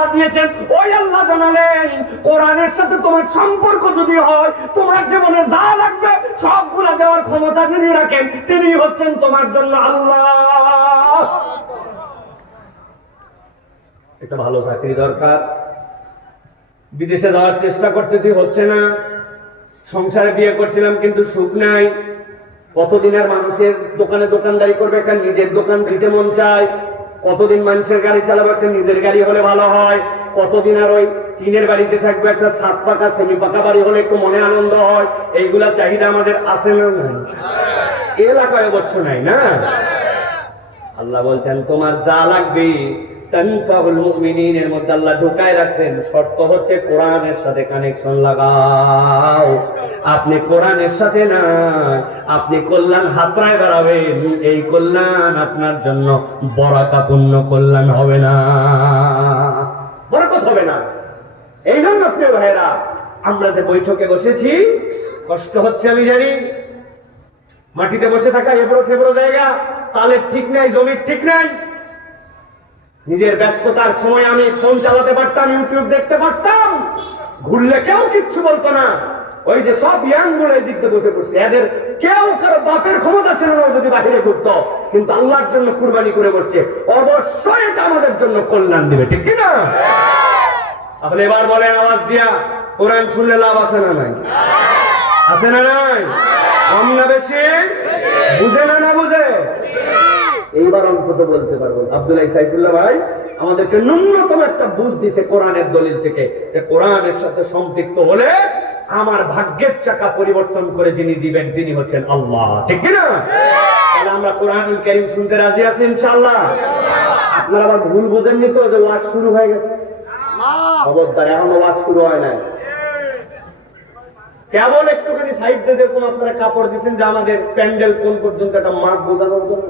আল্লাহ দিয়েছেন। ওই আল্লাহ জানালেন কোরআনের সাথে তোমার সম্পর্ক যদি হয়, তোমার জীবনে যা লাগবে সবগুলা দেওয়ার ক্ষমতা যিনি রাখেন তিনি হচ্ছেন তোমার জন্য আল্লাহ। একটা ভালো চাকরি দরকার, বিদেশে যাওয়ার চেষ্টা করতেছি, হচ্ছে না। সংসারে বিয়ে করছিলাম কিন্তু সুখ নাই। কতদিন আর মানুষের দোকানে দোকানদারি করবে, একটা নিজের দোকান দিতে মন চায়। কতদিন মানুষের গাড়ি চালাবো, একটা নিজের গাড়ি হলে ভালো হয়। কতদিন আর ওই টিনের বাড়িতে থাকবে, একটা সাত পাকা সেমি পাকা বাড়ি হলে একটু মনে আনন্দ হয়। এইগুলা চাহিদা আমাদের আছে না নাই? এলাকায় অবশ্য নাই না। আল্লাহ বলছেন তোমার যা লাগবে তানফাউল মুমিনিনের মধ্যে আল্লাহ ঢুকায় রাখছেন, শর্ত হচ্ছে কোরআনের সাথে কানেকশন লাগাও। আপনি কোরআনের সাথে না, আপনি কল্যাণ হাতড়ায় বাড়াবেন, এই কল্যাণ আপনার জন্য বরাকাপূর্ণ কল্যাণ হবে না, বরকত হবে না। এই জন্য প্রিয় ভাইরা, আমরা যে বৈঠকে বসেছি, কষ্ট হচ্ছে আমি জানি। মাটিতে বসে থাকা এবড়ো থেবড়ো জায়গা, তালের ঠিক নাই, জমির ঠিক নাই। নিজের ব্যস্ততার সময় আমি ফোন চালাতে পারতাম, ইউটিউব দেখতে পারতাম, ঘুরলে কেউ কিচ্ছু বলতো না। ওই যে সব ইয়াং গুলো এই দিক দিয়ে বসে পড়ছে, এদের কেউ কারো বাপের ক্ষমতা ছিল না যদি বাহিরে ঘুরতো, কিন্তু আল্লাহর জন্য কুরবানি করে বসছে। অবশ্যই এটা আমাদের জন্য কল্যাণ দিবে, ঠিক কিনা? তাহলে এবার বলেন আওয়াজ দিয়া, কোরআন শুনলে লাভ আছে না নাই? আছে না নাই? কম না বেশি? বুঝে না না বুঝে? এইবার অন্তত বলতে পারবো আব্দুল্লাহ সাইফুল্লাহ ভাই আমাদেরকে ন্যূনতম একটা বুঝ দিছে কোরআনের দলিল থেকে, যে কোরআনের সাথে সম্পৃক্ত হলে আমার ভাগ্যের চাকা পরিবর্তন করে যিনি দিবেন তিনি হচ্ছেন আল্লাহ, ঠিক কিনা? তাহলে আমরা কোরআনুল কারীম শুনতে রাজি আছি ইনশাআল্লাহ। আপনারা আবার ভুল বুঝেননি তো যে ওয়াজ শুরু হয়ে গেছে? খবরদার, এখনো ওয়াজ শুরু হয় নাই। কেবল একটুখানি সাইড দিয়ে যেরকম আপনারা কাপড় দিচ্ছেন যে আমাদের প্যান্ডেল কোন পর্যন্ত একটা মাপ বোঝানোর জন্য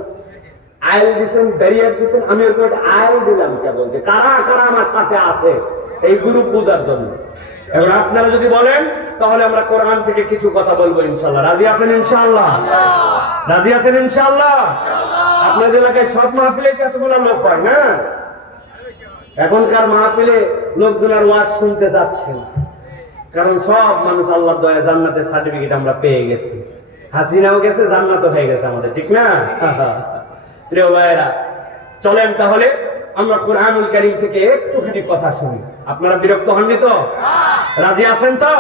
আইল দিচ্ছেন, ব্যারিয়ার দিচ্ছেন, আমি ওরকম একটা আইল দিলাম কেবল যে কারা কারা আমার সাথে আছে এই গ্রুপ বোঝার জন্য। এবার আপনারা যদি বলেন তাহলে আমরা কোরআন থেকে কিছু কথা বলবো ইনশাআল্লাহ। রাজি আছেন ইনশাআল্লাহ? রাজি আছেন ইনশাআল্লাহ? আপনাদের এলাকায় সব মাহফিলে এতগুলো লোক হয় না? এখনকার মাহফিলে লোকজন আর ওয়াজ শুনতে যাচ্ছে না, কারণ সব মানুষ আল্লাহর দয়ায় জান্নাতের সার্টিফিকেট আমরা পেয়ে গেছি। হাসিনাও গেছে, জান্নাতও হয়ে গেছে আমাদের, ঠিক না? প্রিয় ভাইয়েরা, চলেন তাহলে আমরা কোরআনুল কারীম থেকে একটুখানি কথা শুনি। আপনারা বিরক্ত হননি তো? রাজি আছেন তো?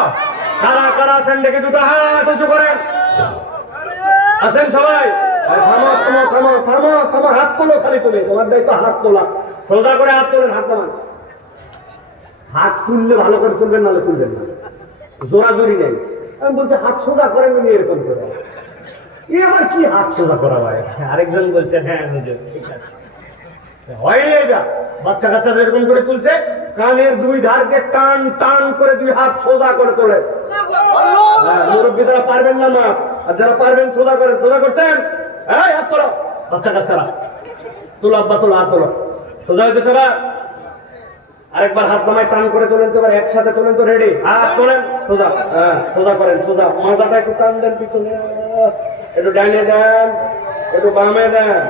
কারা কারা আছেন দেখে দুটো হাত উঁচু করেন। আছেন সবাই? থামো থামো থামো থামো থামো, হাত তোলো, খালি তুমি, তোমার দায়িত্ব হাত তোলা। সোজা করে হাত তোলেন, হাত নামান। হাত তুললে ভালো করে তুলবেন, নাহলে তুলবেন না, জোরাজোরি নেই। আমি বলছি হাত সোজা করেন, এরকম করে। এবার কি হাত সোজা করা হয়? আরেকজন বলছে হ্যাঁ হুজুর ঠিক আছে। হয়নি এটা? বাচ্চা কাচ্চা যেরকম করে তুলছে, কানের দুই ধার দিয়ে টান টান করে দুই হাত সোজা করে তোলে। মুরব্বী যারা পারবেন না মা, আর যারা পারবেন সোজা করেন। সোজা করছেন? এই হাত তোলো, বাচ্চা কাচ্চারা তোলো, আব্বা তোলো, হাত তোলো। সোজা হইতেছে বা? আরেকবার হাত নামায় টান করে তোলেন তো, এবার একসাথে তোলেন তো, রেডি? হাত তোলেন, সোজা, হ্যাঁ সোজা করেন, সোজা। মাজাটা একটু টান দেন পিছনে, একটু ডাইনে দেন, একটু বামে দেন,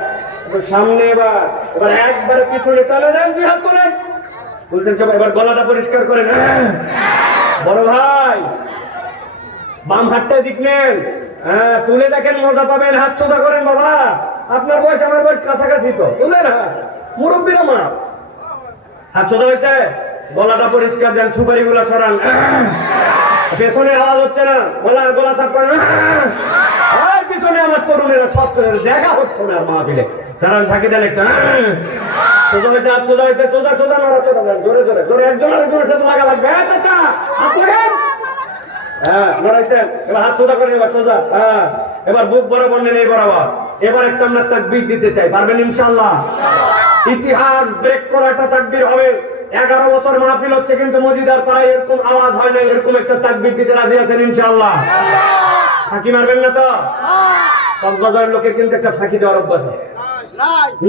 একটু সামনে। এবার এবার একবারে পিছনে টানে দেন, দুই হাত তোলেন। বলছেন সবাই, এবার গলাটা পরিষ্কার করেন। বড় ভাই বাম হাতটা দিক নেন, হ্যাঁ তুলে দেখেন, মজা পাবেন। হাত সোজা করেন বাবা, আপনার বয়স আমার বয়স কাছাকাছি তো, তুলেন। হ্যাঁ মুরব্বীরা মা, হাত সোজা হয়েছে, গলাটা পরিষ্কার দেন, সুপারি গুলা সরান। পেছনে আওয়াজ হচ্ছে না, গলা সাফ করেন। পিছনে আমার তরুণেরা সব জায়গা হচ্ছে না মাহফিলে, দাঁড়ান থাকি দেন একটা। সোজা হয়েছে, হাত সোজা হয়েছে, সোজা সোজা নড়াচড়া দেন, জোরে জোরে জোরে, একজন আরেকজনের সাথে লাগা লাগবে। হ্যাঁ নড়াইছেন, এবার হাত সোজা করেন, এবার সোজা। হ্যাঁ এবার বুক বরাবর নেন, এই বরাবর। এবার একটা আমরা তাকবীর দিতে চাই, পারবেন ইনশাআল্লাহ? ইতিহাস ব্রেক করা একটা তাকবীর হবে। 11 বছর মাহফিল হচ্ছে, কিন্তু মজিদার পাড়ায় এরকম আওয়াজ হয় না। এরকম একটা তাকবীর দিতে রাজি আছেন ইনশাআল্লাহ? ফাঁকি মারবেন না তো? কক্সবাজারের লোকের কিন্তু একটা ফাঁকি দেওয়ার অভ্যাস আছে।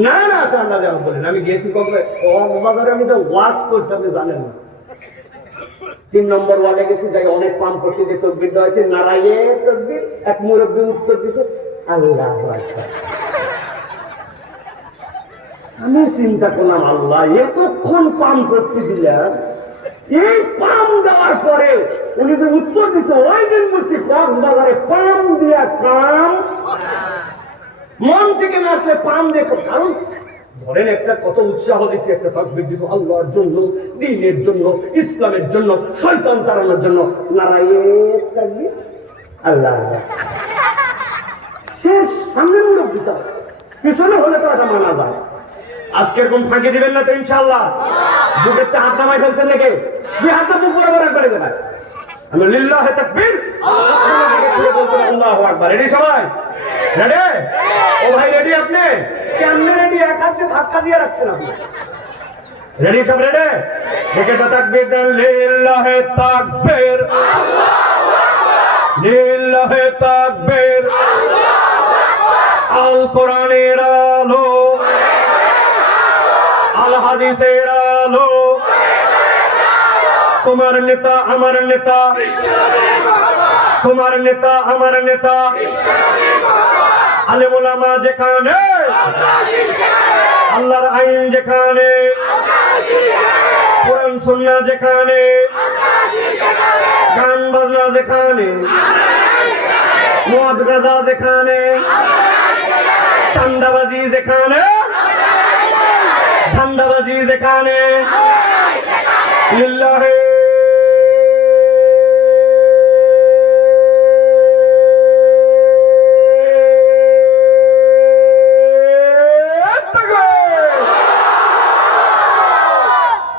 না না আছে, আল্লাহ যেমন বলেন। আমি গেছি কক্সবাজারে, আমি তো ওয়াজ করছি, আপনি জানেন না। 3 নম্বর ওয়ার্ডে গেছি, যাই অনেক পাম্প করতে যে তকবীর দেওয়া হয়েছে, নারায়ে তকবীর। এক মুরব্বী উত্তর দিছে আল্লাহু আকবার। আমি চিন্তা করলাম, আল্লাহ এতক্ষণ পাম করতে দিলেন, এই পাম দেওয়ার পরে উনি যে উত্তর দিচ্ছে, ওই দিন বলছি কক্সবাজারে পাম দিয়া কাম মন থেকে না আসলে পাম দেখো। কারণ ধরেন একটা কত উৎসাহ দিচ্ছে, একটা তাকবীর দিত আল্লাহর জন্য, দ্বীনের জন্য, ইসলামের জন্য, শয়তান তাড়ানোর জন্য, নারায়ের তাকবীর, আল্লাহ শেষ। সামনের মুখ দিতে পিছনে হলে তো এটা মানা যায়। আজকে এরকম ফাঁকি দিবেন না তো ইনশাআল্লাহ? বুকের তো হাত নামাই ফেলছেন নাকি? দুই হাতটা বুক বরাবর একবারে দেবেন। আমি লিল্লাহে তাকবীর, আল্লাহু আকবার। রেডি সবাই? রেডি? ও ভাই রেডি? আপনি কেমনে রেডি? এক হাতে ধাক্কা দিয়ে রাখছেন আপনি। রেডি সব? রেডি? দেখে তো তাকবীর দেন, লিল্লাহে তাকবীর, লিল্লাহে তাকবীর। আল কোরআনের আলো, আল হাদিসের আলো, তোমার নেতা আমার নেতা, তোমার নেতা আমার নেতা, আলেম ওলামা যেখানে, আল্লাহর আইন যেখানে, কোরআন সুন্নাহ যেখানে, গান বাজনা যেখানে, মদ গাঁজা যেখানে, চান্দাবাজি যেখানে, ধান্দাবাজি যেখানে, লিল্লাহে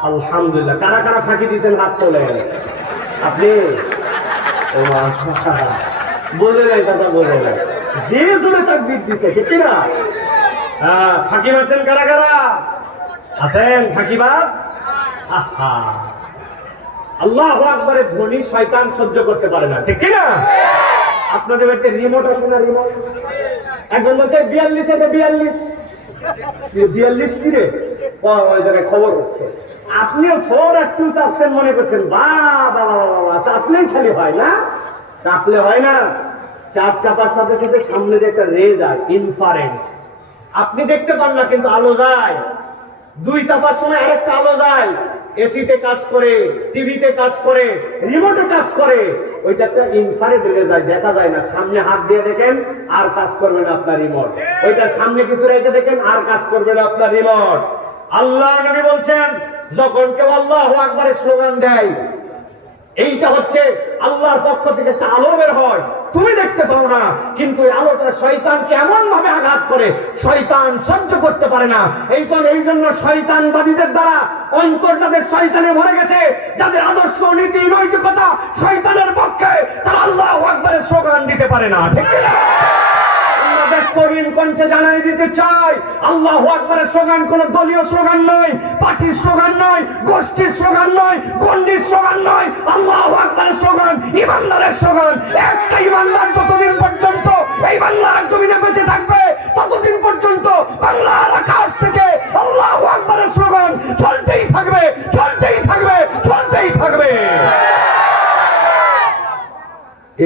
আলহামদুলিল্লাহ। কারা কারা ফাঁকি দিয়েছেন হাত তোলেন। আপনি বলে নাই কথা, বলে নাই, যে জোরে তাকবীর দিতে, ঠিক না? হ্যাঁ, ফাঁকি মারছেন কারা কারা আছেন? ফাঁকিবাজ। আল্লাহু আকবারের ধ্বনি শয়তান সহ্য করতে পারে না, ঠিক না? আপনাদের বাড়িতে রিমোট আছে না? রিমোট একজন বলছে 42 42 কি রে? ওই জায়গায় খবর হচ্ছে। আপনিও 4 আর 2 চাপছেন, মনে করছেন বাবা চাপলেই খালি হয় না? চাপলে হয় না। চাপ চাপার সাথে সাথে সামনে যে একটা রে যায়, ইনফ্রারেড, আপনি দেখতে পান না কিন্তু আলো যায়। 2 চাপার সময় আরেকটা আলো যায়, এসিতে কাজ করে, টিভিতে কাজ করে, রিমোটে কাজ করে। ওইটা একটা ইনফ্রারেড রে যায়, দেখা যায় না। সামনে হাত দিয়ে দেখেন আর কাজ করবে না আপনার রিমোট। ওইটা সামনে কিছু রেখে দেখেন আর কাজ করবে না আপনার রিমোট। আল্লাহ নবী বলছেন, যখন কেউ আল্লাহু আকবারের স্লোগান দেয়, এইটা হচ্ছে আল্লাহর পক্ষ থেকে একটা আলো বের হয়, তুমি দেখতে পাও না, কিন্তু এই আলোটা শয়তান কেমন ভাবে আঘাত করে, শয়তান সহ্য করতে পারে না। এই জন্য শয়তানবাদীদের দ্বারা অন্তর যাদের শয়তানে ভরে গেছে, যাদের আদর্শ নীতি নৈতিকতা শয়তানের পক্ষে, তারা আল্লাহু আকবারের স্লোগান দিতে পারে না, ঠিক না? করিম কণ্ঠে জানাই দিতে চাই, আল্লাহু আকবারের স্লোগান কোন দলীয় স্লোগান নয়, পার্টির স্লোগান নয়, গোষ্ঠীর স্লোগান নয়, গণ্ডির স্লোগান নয়। আল্লাহু আকবারের স্লোগান ইমানদারের স্লোগান। একটা ইমানদার যতদিন পর্যন্ত এই বাংলার জমিনে বেঁচে থাকবে, ততদিন পর্যন্ত বাংলার আকাশ থেকে আল্লাহু আকবারের স্লোগান চলতেই থাকবে, চলতেই থাকবে, চলতেই থাকবে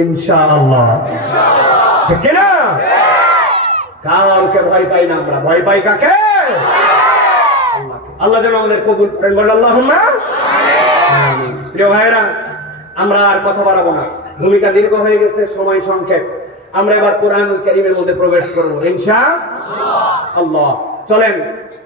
ইনশাআল্লাহ, ঠিক না? কাউকে ভয় পাই না আমরা, ভয় পাই কাকে? আল্লাহ যেন আমাদের কবুল করেন, বলেন আল্লাহুম্মা আমিন। প্রিয় ভাইরা, আমরা আর কথা বাড়াবো না, ভূমিকা দীর্ঘ হয়ে গেছে, সময় সংক্ষেপ। আমরা এবার কোরআনুল কারীমের মধ্যে প্রবেশ করব ইনশাআল্লাহ। চলেন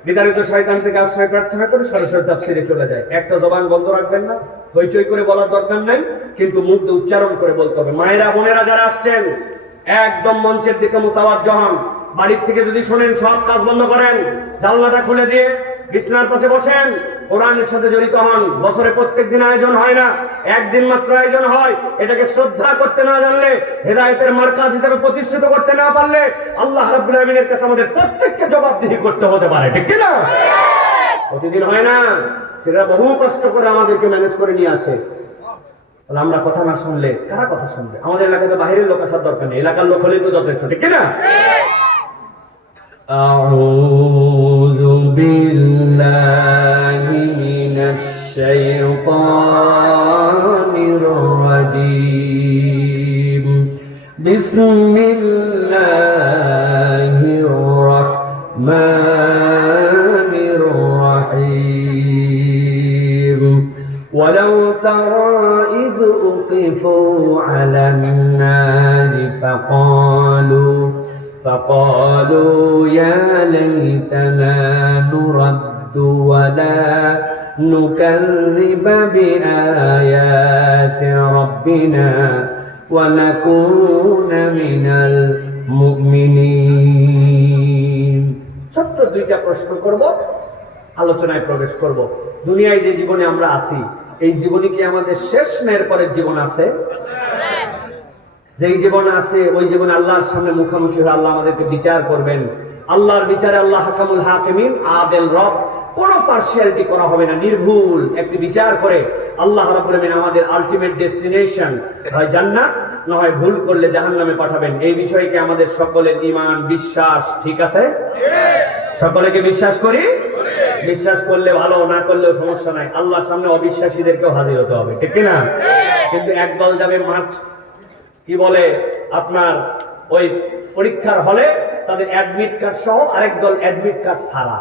বিতাড়িত শয়তান থেকে আশ্রয় প্রার্থনা করে সরাসরি তাফসীরে চলে যায়। একটা জবান বন্ধ রাখবেন না, হইচই করে বলার দরকার নাই, কিন্তু মুখ দিয়ে উচ্চারণ করে বলতে হবে। মায়েরা বোনেরা যারা আসছেন, একদম মঞ্চের দিকে মুতাওয়াজ্জহ হন। বাড়ির থেকে যদি শোনেন, সব কাজ বন্ধ করেন, জানলাটা খুলে দিয়ে বিছানার পাশে বসেন, কোরআনের সাথে জড়িত হন। বছরে প্রত্যেক দিন আয়োজন হয় না, একদিন মাত্র আয়োজন হয়। এটাকে শ্রদ্ধা করতে না জানলে, হেদায়েতের মার্কাজ হিসেবে প্রতিষ্ঠিত করতে না পারলে, আল্লাহ রাব্বুল আমিনের কাছে আমাদের প্রত্যেককে জবাবদিহি করতে হতে পারে, ঠিক কি না? প্রতিদিন হয় না, সেটা বহু কষ্ট করে আমাদেরকে ম্যানেজ করে নিয়ে আসে। আমরা কথা না শুনলে কারা কথা শুনবে? আমাদের এলাকাতে বাইরের লোক আসার দরকার নেই, এলাকার লোক হলেই তো যথেষ্ট, ঠিক না? আউযু বিল্লাহি মিনাশ শাইতানির রাজীম। বিসমিল্লাহির রাহমানির ولو ترى إذ وقفوا على النار فقالوا يا ليتنا نرد ولا نكذب بآيات ربنا ونكون من المؤمنين। ছোট্ট দুইটা প্রশ্ন করব, আলোচনায় প্রবেশ করব। দুনিয়ায় যে জীবনে আমরা আছি, এই জীবনে কি আমাদের শেষ না এরপরের জীবন আছে? যেই জীবন আছে ওই জীবনে আল্লাহর সামনে মুখোমুখি হয়ে আল্লাহ আমাদেরকে বিচার করবেন। আল্লাহর বিচারে আল্লাহ হাকামুল হাকিমিন, আদেল রব, কোনো পার্সিয়ালিটি করা হবে না, নির্ভুল একটি বিচার করে আল্লাহ রাব্বুল আলামিন আমাদের আলটিমেট ডেস্টিনেশন হয় জান্নাত, না হয় ভুল করলে জাহান্নামে পাঠাবেন। এই বিষয়কে আমাদের সকলের ঈমান বিশ্বাস ঠিক আছে? সকলেকে বিশ্বাস করি। বিশ্বাস করলে ভালো, না করলেও সমস্যা নাই। আল্লাহর সামনে অবিশ্বাসীদেরকেও হাজির হতে হবে, ঠিক না? কিন্তু একদল যাবে মাঠ কি বলে আপনার ওই পরীক্ষার হলে তাদের অ্যাডমিট কার্ড সহ, আরেক দল অ্যাডমিট কার্ড ছাড়া।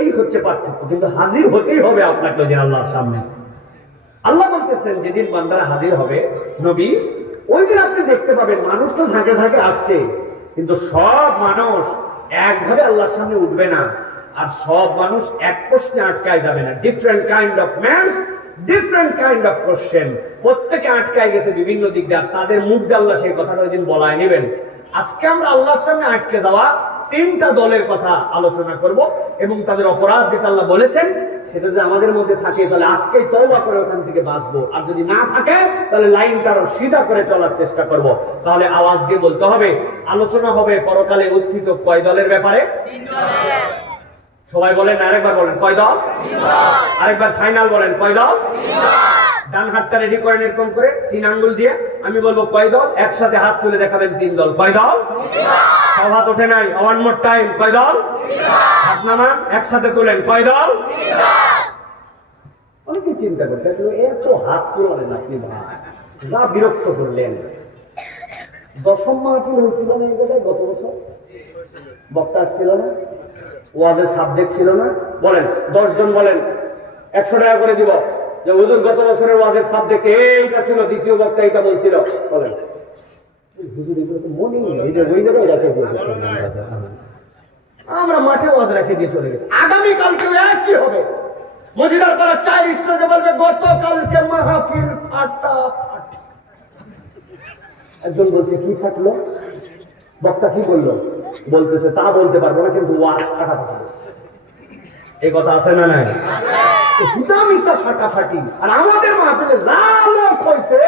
এই হচ্ছে পার্থক্য। কিন্তু হাজির হতেই হবে আপনাকে ওই দিন আল্লাহর সামনে। আল্লাহ বলতেছেন যেদিন বান্দারা হাজির হবে নবী, ওই দিন আপনি দেখতে পাবেন মানুষ তো ঝাঁকে ঝাঁকে আসছে, কিন্তু সব মানুষ একভাবে আল্লাহর সামনে উঠবে না, আর সব মানুষ এক প্রশ্নে আটকায় যাবে না। Different kind of man's, different kind of question. প্রত্যেকে আটকায় গেছে বিভিন্ন দিক দিয়ে, তাদের মুখ দিয়ে আল্লাহ সেই কথাটা ওই দিন বলায় নেবেন। আজকে আমরা আল্লাহর সামনে আটকে যাওয়া তিনটা দলের কথা আলোচনা করব, এবং তাদের অপরাধ যেটা আল্লাহ বলেছেন সেটা যদি আমাদের মধ্যে থাকে তাহলে আজকেই তওবা করে ওখান থেকে বাঁচবো, আর যদি না থাকে তাহলে লাইনটা আরো সিধা করে চলার চেষ্টা করব। তাহলে আওয়াজ দিয়ে বলতে হবে, আলোচনা হবে পরকালে উত্থিত কয় দলের ব্যাপারে? সবাই বলেন, আরেকবার বলেন, কয় দল? আরেকবার ফাইনাল বলেন, কয় দল? ডান হাতটা রেডি করেন এরকম করে 3 আঙ্গুল দিয়ে, আমি বলবো কয় দল, একসাথে হাত তুলে দেখাবেন 3 দল। কয় দল? সব হাত ওঠে নাই, ওয়ান মোর টাইম, কয় দল? হাত নামান, একসাথে তুলেন, কয় দল? অনেকে চিন্তা করছে এত হাত তুলেন আপনি, যা বিরক্ত করলেন। দশম মাহফিল হয়েছিল না এই জায়গায় গত বছর? বক্তা ছিল না, ওয়াজের সাবজেক্ট ছিল না? বলেন 10 জন বলেন, 100 টাকা করে দিব যে হুজুর গত বছরের ওয়াজের সাবজেক্ট এইটা ছিল, দ্বিতীয় বক্তা এটা বলছিল। বলেন আমরা মাঠে ওয়াজ রেখে দিয়ে চলে গেছি। আগামী কালকে কি হবে? মজিদার পাড়া 4 স্টেজে বলবে গতকালকে মাহফিল ফাটাফাটি। একজন বলছে কি ফাটলো? বক্তা কি বললো? বলতেছে তা বলতে পারবো না, কিন্তু ওয়াজ ফাটাফাটি। এই কথা আছে না নাই? ফাটাফাটি। আর আমাদের মাহফিলে যা লোক হয়েছে,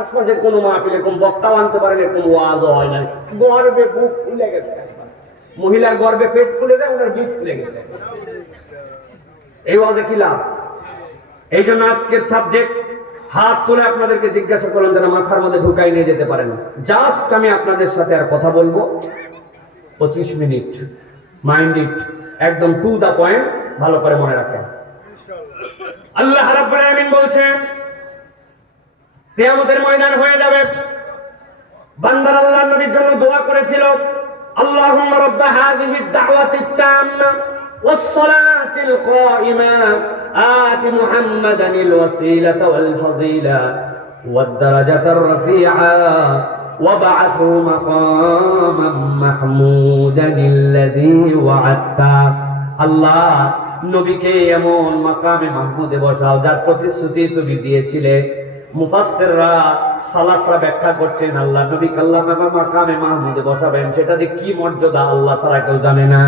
আশপাশের কোন মাহফিলে কোন বক্তাও আনতে পারেন, কোন ওয়াজও হয় না। গর্বে বুক ফুলে গেছে। মহিলার গর্বে পেট ফুলে যায়, ওনার বুক ফুলে গেছে। এই ওয়াজে কি লাভ? এই জন্য আজকের সাবজেক্ট হাত তুলে আপনাদেরকে জিজ্ঞাসা করলাম যেন মাথার মধ্যে ঢুকাই নিয়ে যেতে পারেন। জাস্ট আমি আপনাদের সাথে আর কথা বলবো 25 মিনিট। মাইন্ড ইট, একদম টু দা পয়েন্ট, ভালো করে মনে রাখেন। আল্লাহ রাব্বুল আলামিন বলছেন কিয়ামতের ময়দান হয়ে যাবে। বান্দারা আল্লাহর নবীর জন্য দোয়া করেছিল, আল্লাহুম্মা রাব্ব হাযিহিদ দাওয়াতিত তাম্মা ওয়াস সালাতিল কায়িমা আতি মুহাম্মাদানিল ওয়াসিলাতা ওয়াল ফাযিলা ওয়াদ দারাজাতার রাফিআ وابعثه مقاما محمودا الذي وعدته। আল্লাহ নবীকে এমন মাকামে মাহমুদে বসাও যার প্রতিশ্রুতি তুমি দিয়েছিলে। মুফাসসিররা সালাফরা ব্যাখ্যা করছেন আল্লাহ নবীকে আল্লাহ মাকামে মাহমুদে বসাবেন, সেটা যে কি মর্যাদা আল্লাহ ছাড়া কেউ জানে না।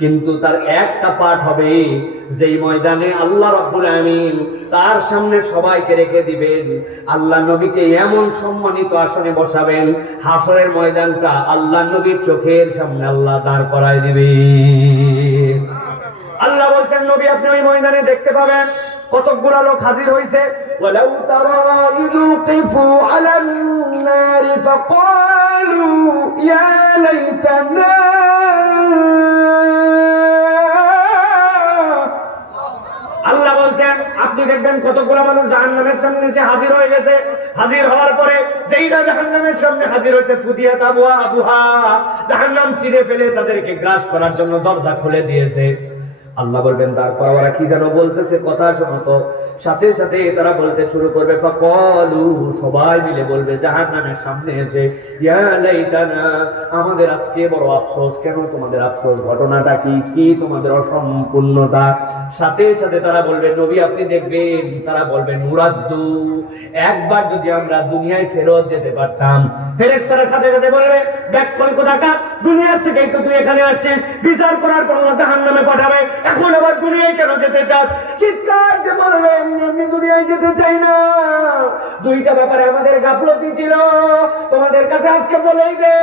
কিন্তু তার একটা পাঠ হবে যেই ময়দানে আল্লাহ রাব্বুল আমিন তার সামনে সবাইকে রেখে দিবেন, আল্লাহ নবীকে এমন সম্মানিত আসনে বসাবেন, হাসরের ময়দানটা আল্লাহ নবীর চোখের সামনে আল্লাহ দাঁড় করায় দিবেন। আল্লাহ বলছেন নবী আপনি ওই ময়দানে দেখতে পাবেন কতগুলো লোক হাজির হয়েছে। ওয়ালাউ তারা ইযু কিফু আলান নারি ফাকালু ইয়া লাইতানা। আল্লাহ বলছেন আপনি দেখবেন কতগুলো মানুষ জাহান্নামের সামনে এসে হাজির হয়ে গেছে। হাজির হওয়ার পরে যেইরা জাহান্নামের সামনে হাজির হয়েছে, ফুদিয়াত আবওয়াবুহা, জাহান্নাম চিরে ফেলে তাদেরকে গ্রাস করার জন্য দরজা খুলে দিয়েছে। আল্লাহ বলবেন তারপর ওরা কি যেন বলতেছে, কথা শোনো তো। সাথে সাথে তারা বলতে শুরু করবে, ফাকালু, সবাই মিলে বলবে জাহান্নামের সামনে এসে, ইয়া লাইতানা, আমাদের আজকে বড় আফসোস। কেন তোমাদের আফসোস? ঘটনাটা কি? কি তোমাদের অসম্পূর্ণতা? সাথে সাথে তারা বলবে, নবী আপনি দেখবেন, তারা বলবে নুরাদ্দু, একবার যদি আমরা দুনিয়ায় ফেরত যেতে পারতাম। ফেরেশতারা সাথে সাথে বলবে, ব্যাককল কোথাকার, দুনিয়া থেকে তো তুই এখানে আসছিস, বিচার করার পর জাহান্নামে পাঠাবে, এখন আবার দুনিয়ায় কেন যেতে চাস? চিৎকার দিয়ে বলবে, এমনি দুনিয়ায় যেতে চাই না। দুইটা ব্যাপারে আমাদের গাফলতি ছিল, তোমাদের কাছে আজকে বলেই দে,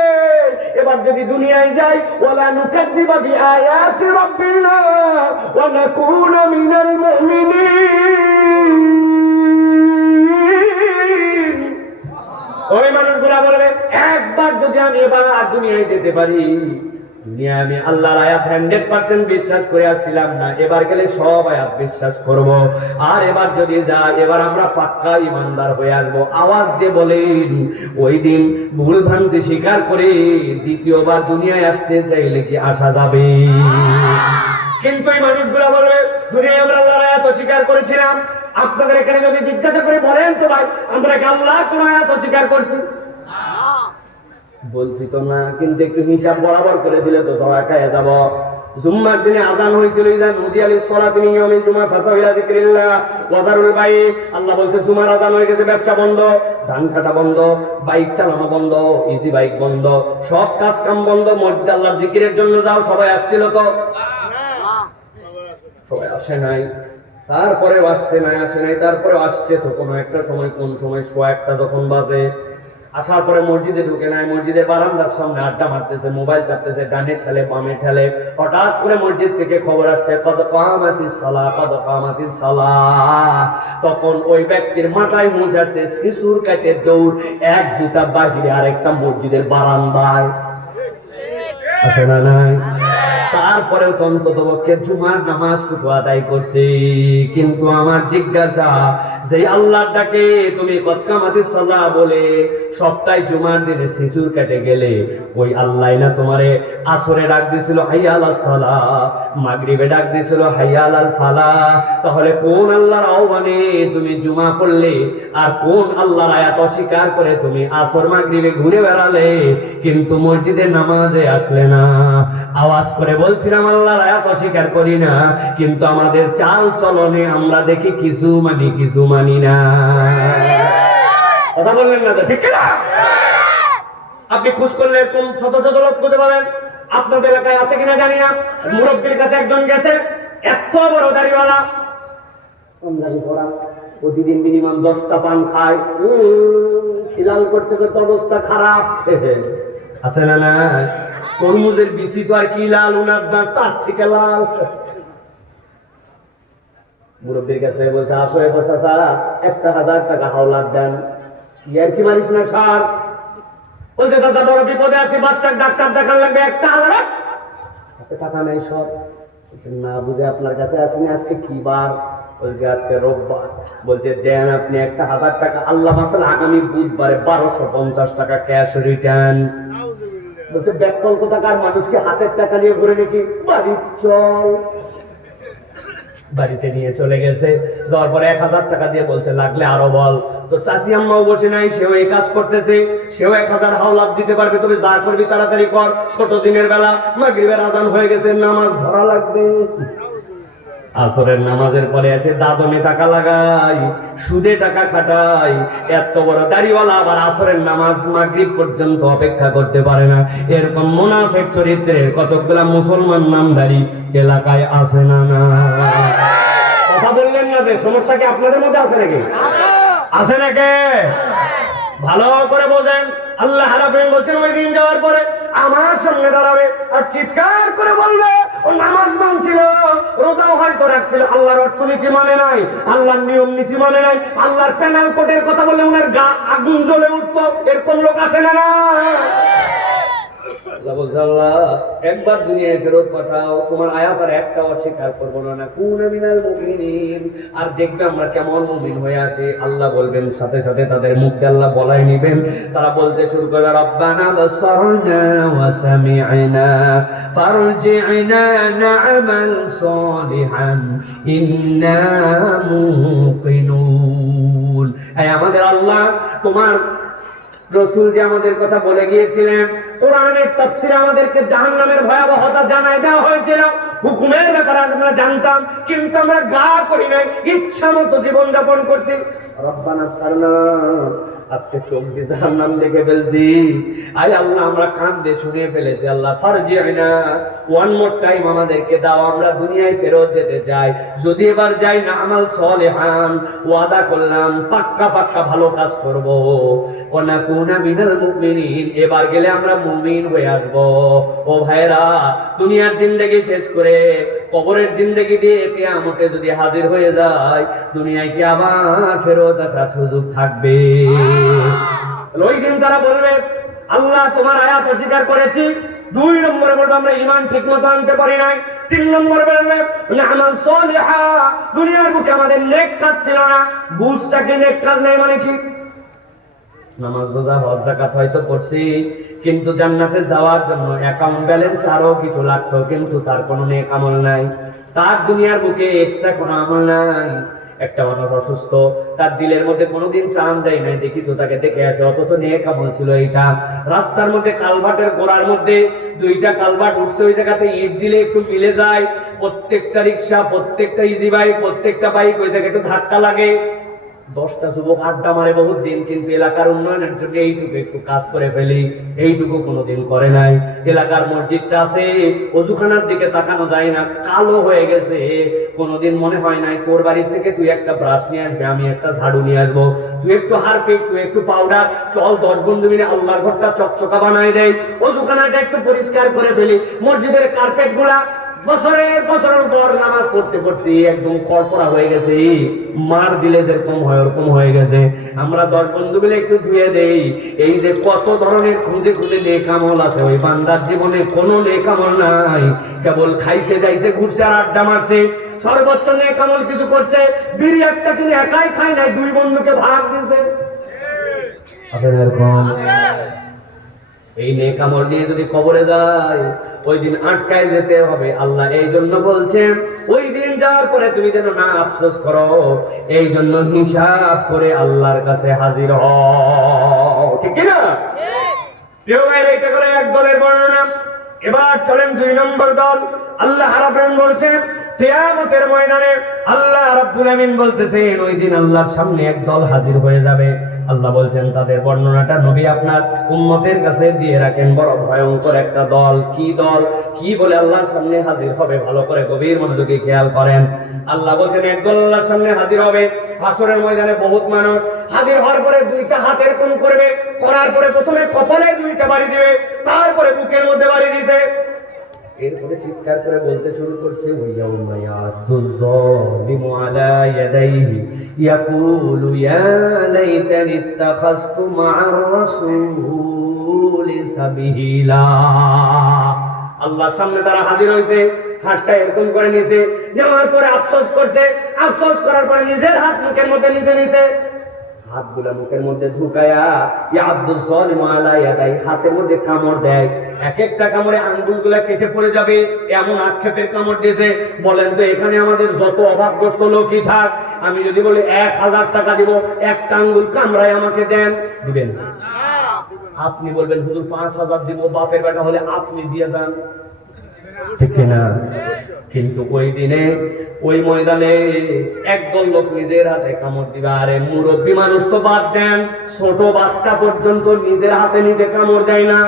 এবার যদি দুনিয়ায় যাই, ওয়ালা নুকাযযিবা বিআয়াতি রাব্বিনা ওয়া নাকুনা মিনাল মুমিনিন। ওই মানুষগুলা বলবে, একবার যদি আমি এবার দুনিয়ায় যেতে পারি, দুনিয়া আমি আল্লাহর আয়াত 100% বিশ্বাস করে আসছিলাম না, এবার গেলে সব আয়াত বিশ্বাস করব। আর এবার যদি যাই, এবার আমরা পাক্কা ইমানদার হয়ে আসবো। আওয়াজ দিয়ে বলেন, ওই দিন ভুল ভ্রান্তি স্বীকার করে দ্বিতীয়বার দুনিয়ায় আসতে চাইলে কি আসা যাবে? কিন্তু এই মানুষগুলা বলবে, দুনিয়ায় আমরা আল্লাহর আয়াত অস্বীকার করেছিলাম। আপনাদের এখানে যদি জিজ্ঞাসা করে বলেন তো ভাই, আমরা কি আল্লাহ কোন আয়াত অস্বীকার করছি? বলছি তো না, কিন্তু একটু হিসাব বরাবর করে দিলে তো ধরা খায় যাব। জুম্মার দিনে আযান হয়েছিল, ইযা নুদিয়া লিস-সালাতি মিন ইয়াউমিল জুমআহ ফাসাউ ইলা যিকরিল্লাহ ওয়া যারুল বাই। আল্লাহ বলছে জুমার আযান হয়ে গেছে, ব্যবসা বন্ধ, ধান কাটা বন্ধ, বাইক চালানো বন্ধ, ইজি বাইক বন্ধ, সব কাজ কাম বন্ধ, মসজিদে আল্লাহর জিকিরের জন্য যাও। সবাই আসছিল তো? সবাই আসে নাই। তারপরে আসে নাই, তারপরে আসছে তো কোনো একটা সময়, কোন সময় 1:15 যখন বাজে, আসার পরে মসজিদে ঢুকে নাই, মসজিদের বারান্দার সামনে আড্ডা মারতেছে, মোবাইল চাপতেছে, ডানে ঠেলে বামে ঠেলে। হঠাৎ করে মসজিদ থেকে খবর আসছে, কদ কামাতিস সালাহ, কদ কামাতিস সালাহ। তখন ওই ব্যক্তির মাথায় মুছে আসছে, শিশুর কাটে দৌড়, এক জুতা বাহিরে, আরেকটা মসজিদের বারান্দায়। আছে না নাই? তারপরেও তো অন্ততপক্ষে জুমার নামাজটুকু আদায় করছি। কিন্তু আমার জিজ্ঞাসা, যে আল্লাহর ডাকে তুমি কদ কামাতিস সালাহ বলে সবটাই জুমার দিনে শিশুর কেটে গেলে, ওই আল্লাহ না তোমারে আসরে ডাক দিছিল হাইয়া আলাস সালাহ, মাগরিবে ডাক দিছিল হাইয়া আলাল ফালাহ। তাহলে কোন আল্লাহর আহ্বানে তুমি জুমা পড়লে, আর কোন আল্লাহর আয়াত অস্বীকার করে তুমি আসর মাগরিবে ঘুরে বেড়ালে, কিন্তু মসজিদের নামাজে আসলে না? আওয়াজ করে বলছিলাম আল্লাহর আয়াত অস্বীকার করি না, কিন্তু আমাদের চাল চলনে আমরা দেখি কিছু মানি না। কথা বললেন না তো? ঠিক না? আপনি খোঁজ করলে কোন শত শত লোক খুঁজে পাবেন। আপনাদের এলাকায় আছে কিনা জানি না, মুরব্বীর কাছে একজন গেছে, এত বড় দাড়িওয়ালা, প্রতিদিন মিনিমাম 10টা পান খায়, খিলাল করতে করতে অবস্থা খারাপ। আছে না না? তরমুজের বিচি তো আর কি লাল, উনার দাঁত তার থেকে লাল। মুরব্বীর কাছে বলছে, আসো বসা সারা 1000 টাকা হাওলাত দেন। ইয়ার কি মারিস না সার? বলছে চাচা বড় বিপদে আছে, বাচ্চার ডাক্তার দেখার লাগবে, 1000 টাকা নেই সব। না বুঝে আপনার কাছে আসেনি, আজকে কি বার? বলছে আজকে রোববার। বলছে দেন আপনি 1000 টাকা, আল্লাহ মাসাল আগামী বুধবারে 1250 টাকা ক্যাশ রিটার্ন। বলছে ব্যাককল কোথাকার, মানুষকে হাতের টাকা নিয়ে ঘুরে নাকি, বাড়ি চল। বাড়িতে নিয়ে চলে গেছে, যাওয়ার পরে 1000 টাকা দিয়ে বলছে লাগলে আরো বল। তো চাষি আম্মাও বসে নাই, সেও এই কাজ করতেছে, সেও 1000 হাওলাত দিতে পারবে। তবে যা করবি তাড়াতাড়ি কর, ছোট দিনের বেলা, মাগরিবের আজান হয়ে গেছে, নামাজ ধরা লাগবে। আসরের নামাজের পরে আছে দাদনে টাকা লাগাই, সুদে টাকা খাটাই। এত বড় দাড়িওয়ালা আবার আসরের নামাজ মাগরিব পর্যন্ত অপেক্ষা করতে পারে না। এরকম মুনাফিক চরিত্রের কতগুলা মুসলমান নামধারী এলাকায় আছে না? না কথা বললেন না যে? সমস্যা কি আপনাদের মধ্যে আছে নাকি? আছে নাকি? ভালো করে বোঝেন। আল্লাহ রাব্বুল বলছেন, ওই দিন যাওয়ার পরে আমার সামনে দাঁড়াবে আর চিৎকার করে বলবে, ও নামাজ মানছিল, রোজাও হয়তো রাখছিল, আল্লাহর অর্থনীতি মানে নাই, আল্লাহর নিয়ম নীতি মানে নাই, আল্লাহর প্যানাল কোডের কথা বললে ওনার গা আগুন জ্বলে উঠতো। এরকম লোক আছে না? না আল্লাহ বলছে, আল্লাহ একবার দুনিয়ায় ফেরত পাঠাও, তোমার আয়াত আর একটা অস্বীকার করবো না, কুনা মিনাল মুমিনিন। আর দেখবে আমরা কেমন মুমিন হয়ে আসি। আল্লাহ বলবেন, সাথে সাথে তাদের মুখে আল্লাহ বলাই নিবেন, তারা বলতে শুরু করবে, রব্বানা বাসারনা ওয়া সামি'না ফারজি'না না'মাল সালিহান ইন্না মুকিনুন। এই আমাদের আল্লাহ, তোমার রাসূল যে আমাদের কথা বলে গিয়েছিলেন, কোরআনের তাফসীরে আমাদেরকে জাহান্নামের ভয়াবহতা জানায় দেওয়া হয়েছিল, হুকুমের ব্যাপারে আমরা জানতাম, কিন্তু আমরা গা করি নাই, ইচ্ছা মতো জীবন যাপন করছি। রব্বানা সারনা, আজকে চোখ দিয়ে জাহান্নাম দেখে ফেলছি। আয় আল্লাহ, আমরা কান দিয়ে শুনিয়ে ফেলেছি। আল্লাহ ফারজি'না, ওয়ান মোর টাইম আমাদেরকে দাও, আমরা দুনিয়ায় ফেরত যেতে চাই। যদি এবার যাই না আমাল সালিহান, ওয়াদা করলাম পাক্কা পাক্কা ভালো কাজ করব, ওয়া নাকুনা মিনাল মুমিনিন, এবার গেলে আমরা মুমিন হয়ে আসব। ও ভাইরা, দুনিয়ার জিন্দেগি শেষ করে কবরের জিন্দেগি দিয়ে কিয়ামতে যদি হাজির হয়ে যায়, দুনিয়ায় কি আবার ফেরত আসার সুযোগ থাকবে? ওই দিন তারা বলবে, আল্লাহ তোমার আয়াত অস্বীকার করেছি। 2 নম্বরে বলবে, আমরা ঈমান ঠিকমতো আনতে পারি নাই। 3 নম্বরে বলবে, না'মাল সালিহা, দুনিয়ার বুকে আমাদের নেক কাজ ছিল না। বুঝটাকে নেক কাজ নাই মানে কি? নামাজ, রোজা, হজ, যাকাত হয়তো করছি, কিন্তু জান্নাতে যাওয়ার জন্য অ্যাকাউন্ট ব্যালেন্স আরো কিছু লাগতো, কিন্তু তার কোনো নেক আমল নাই। তার দুনিয়ার বুকে এক্সট্রা কোনো আমল নাই। একটা মানুষ অসুস্থ, তার দিলের মধ্যে কোনোদিন টান দেয় নাই, দেখি তো তাকে দেখে আসে, অথচ নেক আমল ছিল এইটা। রাস্তার মধ্যে কালভার্টের গোড়ার মধ্যে 2টা কালভার্ট উঠছে, ওই জায়গাতে ইট দিলে একটু মিলে যায়, প্রত্যেকটা রিক্সা, প্রত্যেকটা ইজি বাইক, প্রত্যেকটা বাইক ওই জায়গায় একটু ধাক্কা লাগে। 10টা যুবক আড্ডা মারে বহুত দিন, কিন্তু এলাকার উন্নয়নের জন্য এইটুকু একটু কাজ করে ফেলি, এইটুকু কোনোদিন করে নাই। এলাকার মসজিদটা আছে, ওযুখানার দিকে তাকানো যায় না, কালো হয়ে গেছে। কোনোদিন মনে হয় নাই তোর বাড়ির থেকে তুই একটা ব্রাশ নিয়ে আসবে, আমি একটা ঝাড়ু নিয়ে আসবো, তুই একটু হারপিক, তুই একটু পাউডার, চল 10 বন্ধু মিলে আল্লাহর ঘরটা চকচকা বানায় দেয়, ওযুখানাটা একটু পরিষ্কার করে ফেলি, মসজিদের কার্পেট গুলা বছরের পর নামাজ পড়তে পড়তে একদম খড়খড়া হয়ে গেছে, মার দিলে যেরকম হয় ওরকম হয়ে গেছে। আমরা 10 বন্ধু মিলে একটু ধুয়ে দেই। এই যে কত ধরনের খুঁজে খুঁজে নেক আমল আছে, ওই বান্দার জীবনে কোনো নেক আমল নাই, কেবল খাইছে যাইছে, ঘুরছে আর আড্ডা মারছে। সর্বোচ্চ নেক আমল কিছু করছে, বিড়ি একটা কিনে একাই খায় নাই, 2 বন্ধুকে ভাগ দিছে। আসলে এরকম এই নেক আমল নিয়ে যদি কবরে যায়, ওই দিন আটকায় যেতে হবে। আল্লাহ এই জন্য বলছেন, ওই দিন যাওয়ার পরে তুমি যেন না আফসোস করো, এই জন্য হিসাব করে আল্লাহর কাছে হাজির হও। ঠিক না? প্রিয় ভাই, এটা করে এক দলের বর্ণনা। এবার চলেন 2 নম্বর দল। আল্লাহ রাব্বুল আলামিন বলছেন, কিয়ামতের ময়দানে আল্লাহ রাব্বুল আলামিন বলতেছেন, ওই দিন আল্লাহর সামনে এক দল হাজির হয়ে যাবে। আল্লাহ বলছেন, তাদের বর্ণনাটা নবী আপনার উম্মতের কাছে দিয়ে রাখেন, বড় ভয়ঙ্কর একটা দল। কি দল, কি বলে আল্লাহর সামনে হাজির হবে, ভালো করে গভীর মনোযোগে খেয়াল করেন। আল্লাহ বলছেন, এক দল আল্লাহর সামনে হাজির হবে। হাসরের ময়দানে বহুত মানুষ হাজির হওয়ার পরে 2টা হাতের কোণ করবে, করার পরে প্রথমে কপালে 2টা বাড়ি দিবে, তারপরে বুকের মধ্যে বাড়ি দিছে, এরপরে চিৎকার করে বলতে শুরু করছে, ওয়ায়াউমা ইয়াদুজ যালিমু আলা ইয়াদাইহি ইয়াকুলু ইয়া লাইতানি ইত্তাখাযতু মা'আর রাসূলি সাবিলা। আল্লাহর সামনে তারা হাজির হয়েছে, হাতটা এরকম করে নিয়েছে, নেওয়ার পরে আফসোস করছে, আফসোস করার পরে নিজের হাত মুখের মধ্যে নিছে, হাতগুলা মুখের মধ্যে ঢুকায়া ইয়াদুজ যালিমু আলা ইয়াদাইহি, হাতের মধ্যে কামড় দেয়। এক একটা কামড়ে আঙ্গুলগুলা কেটে পড়ে যাবে, এমন আক্ষেপের কামড় দিয়েছে। বলেন তো, এখানে আমাদের যত অভাবগ্রস্ত লোকই থাক, আমি যদি বলি 1000 টাকা দিব, একটা আঙ্গুল কামড়ায় আমাকে দেন, দিবেন? আপনি বলবেন, হুজুর 5000 দিব, বাপের বেটা হলে আপনি দিয়ে যান, ঠিক না? কিন্তু ওই দিনে ওই ময়দানে একদল লোক নিজের হাতে কামড় দিবে। আরে মুরব্বী মানুষ তো বাদ দেন, ছোট বাচ্চা পর্যন্ত নিজের হাতে নিজে কামড় দেয় না।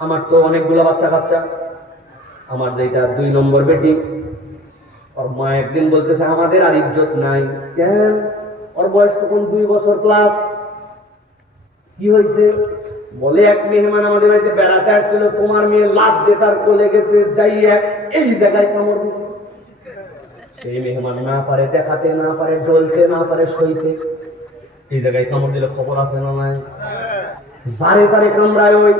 আমার তো অনেকগুলো বাচ্চা কাচ্চা, আমার যেটা 2 নম্বর বেটি, ওর মা একদিন বলতেছে, আমাদের আর ইজ্জত নাই। কেন? ওর বয়স তখন 2 বছর প্লাস। কি হয়েছে? বলে, এক মেহমান আমাদের বাড়িতে বেড়াতে আসছিল, তোমার মেয়ে লাফ দিয়ে তার কোলে গেছে, যাইয়া এই জায়গায় কামড় দিছে। সেই মেহমান না পারে দেখাতে, না পারে ডলতে, না পারে সইতে, এই জায়গায় কামড় দিলে খবর আছে না নাই? যারে তারে কামড়ায়, ওই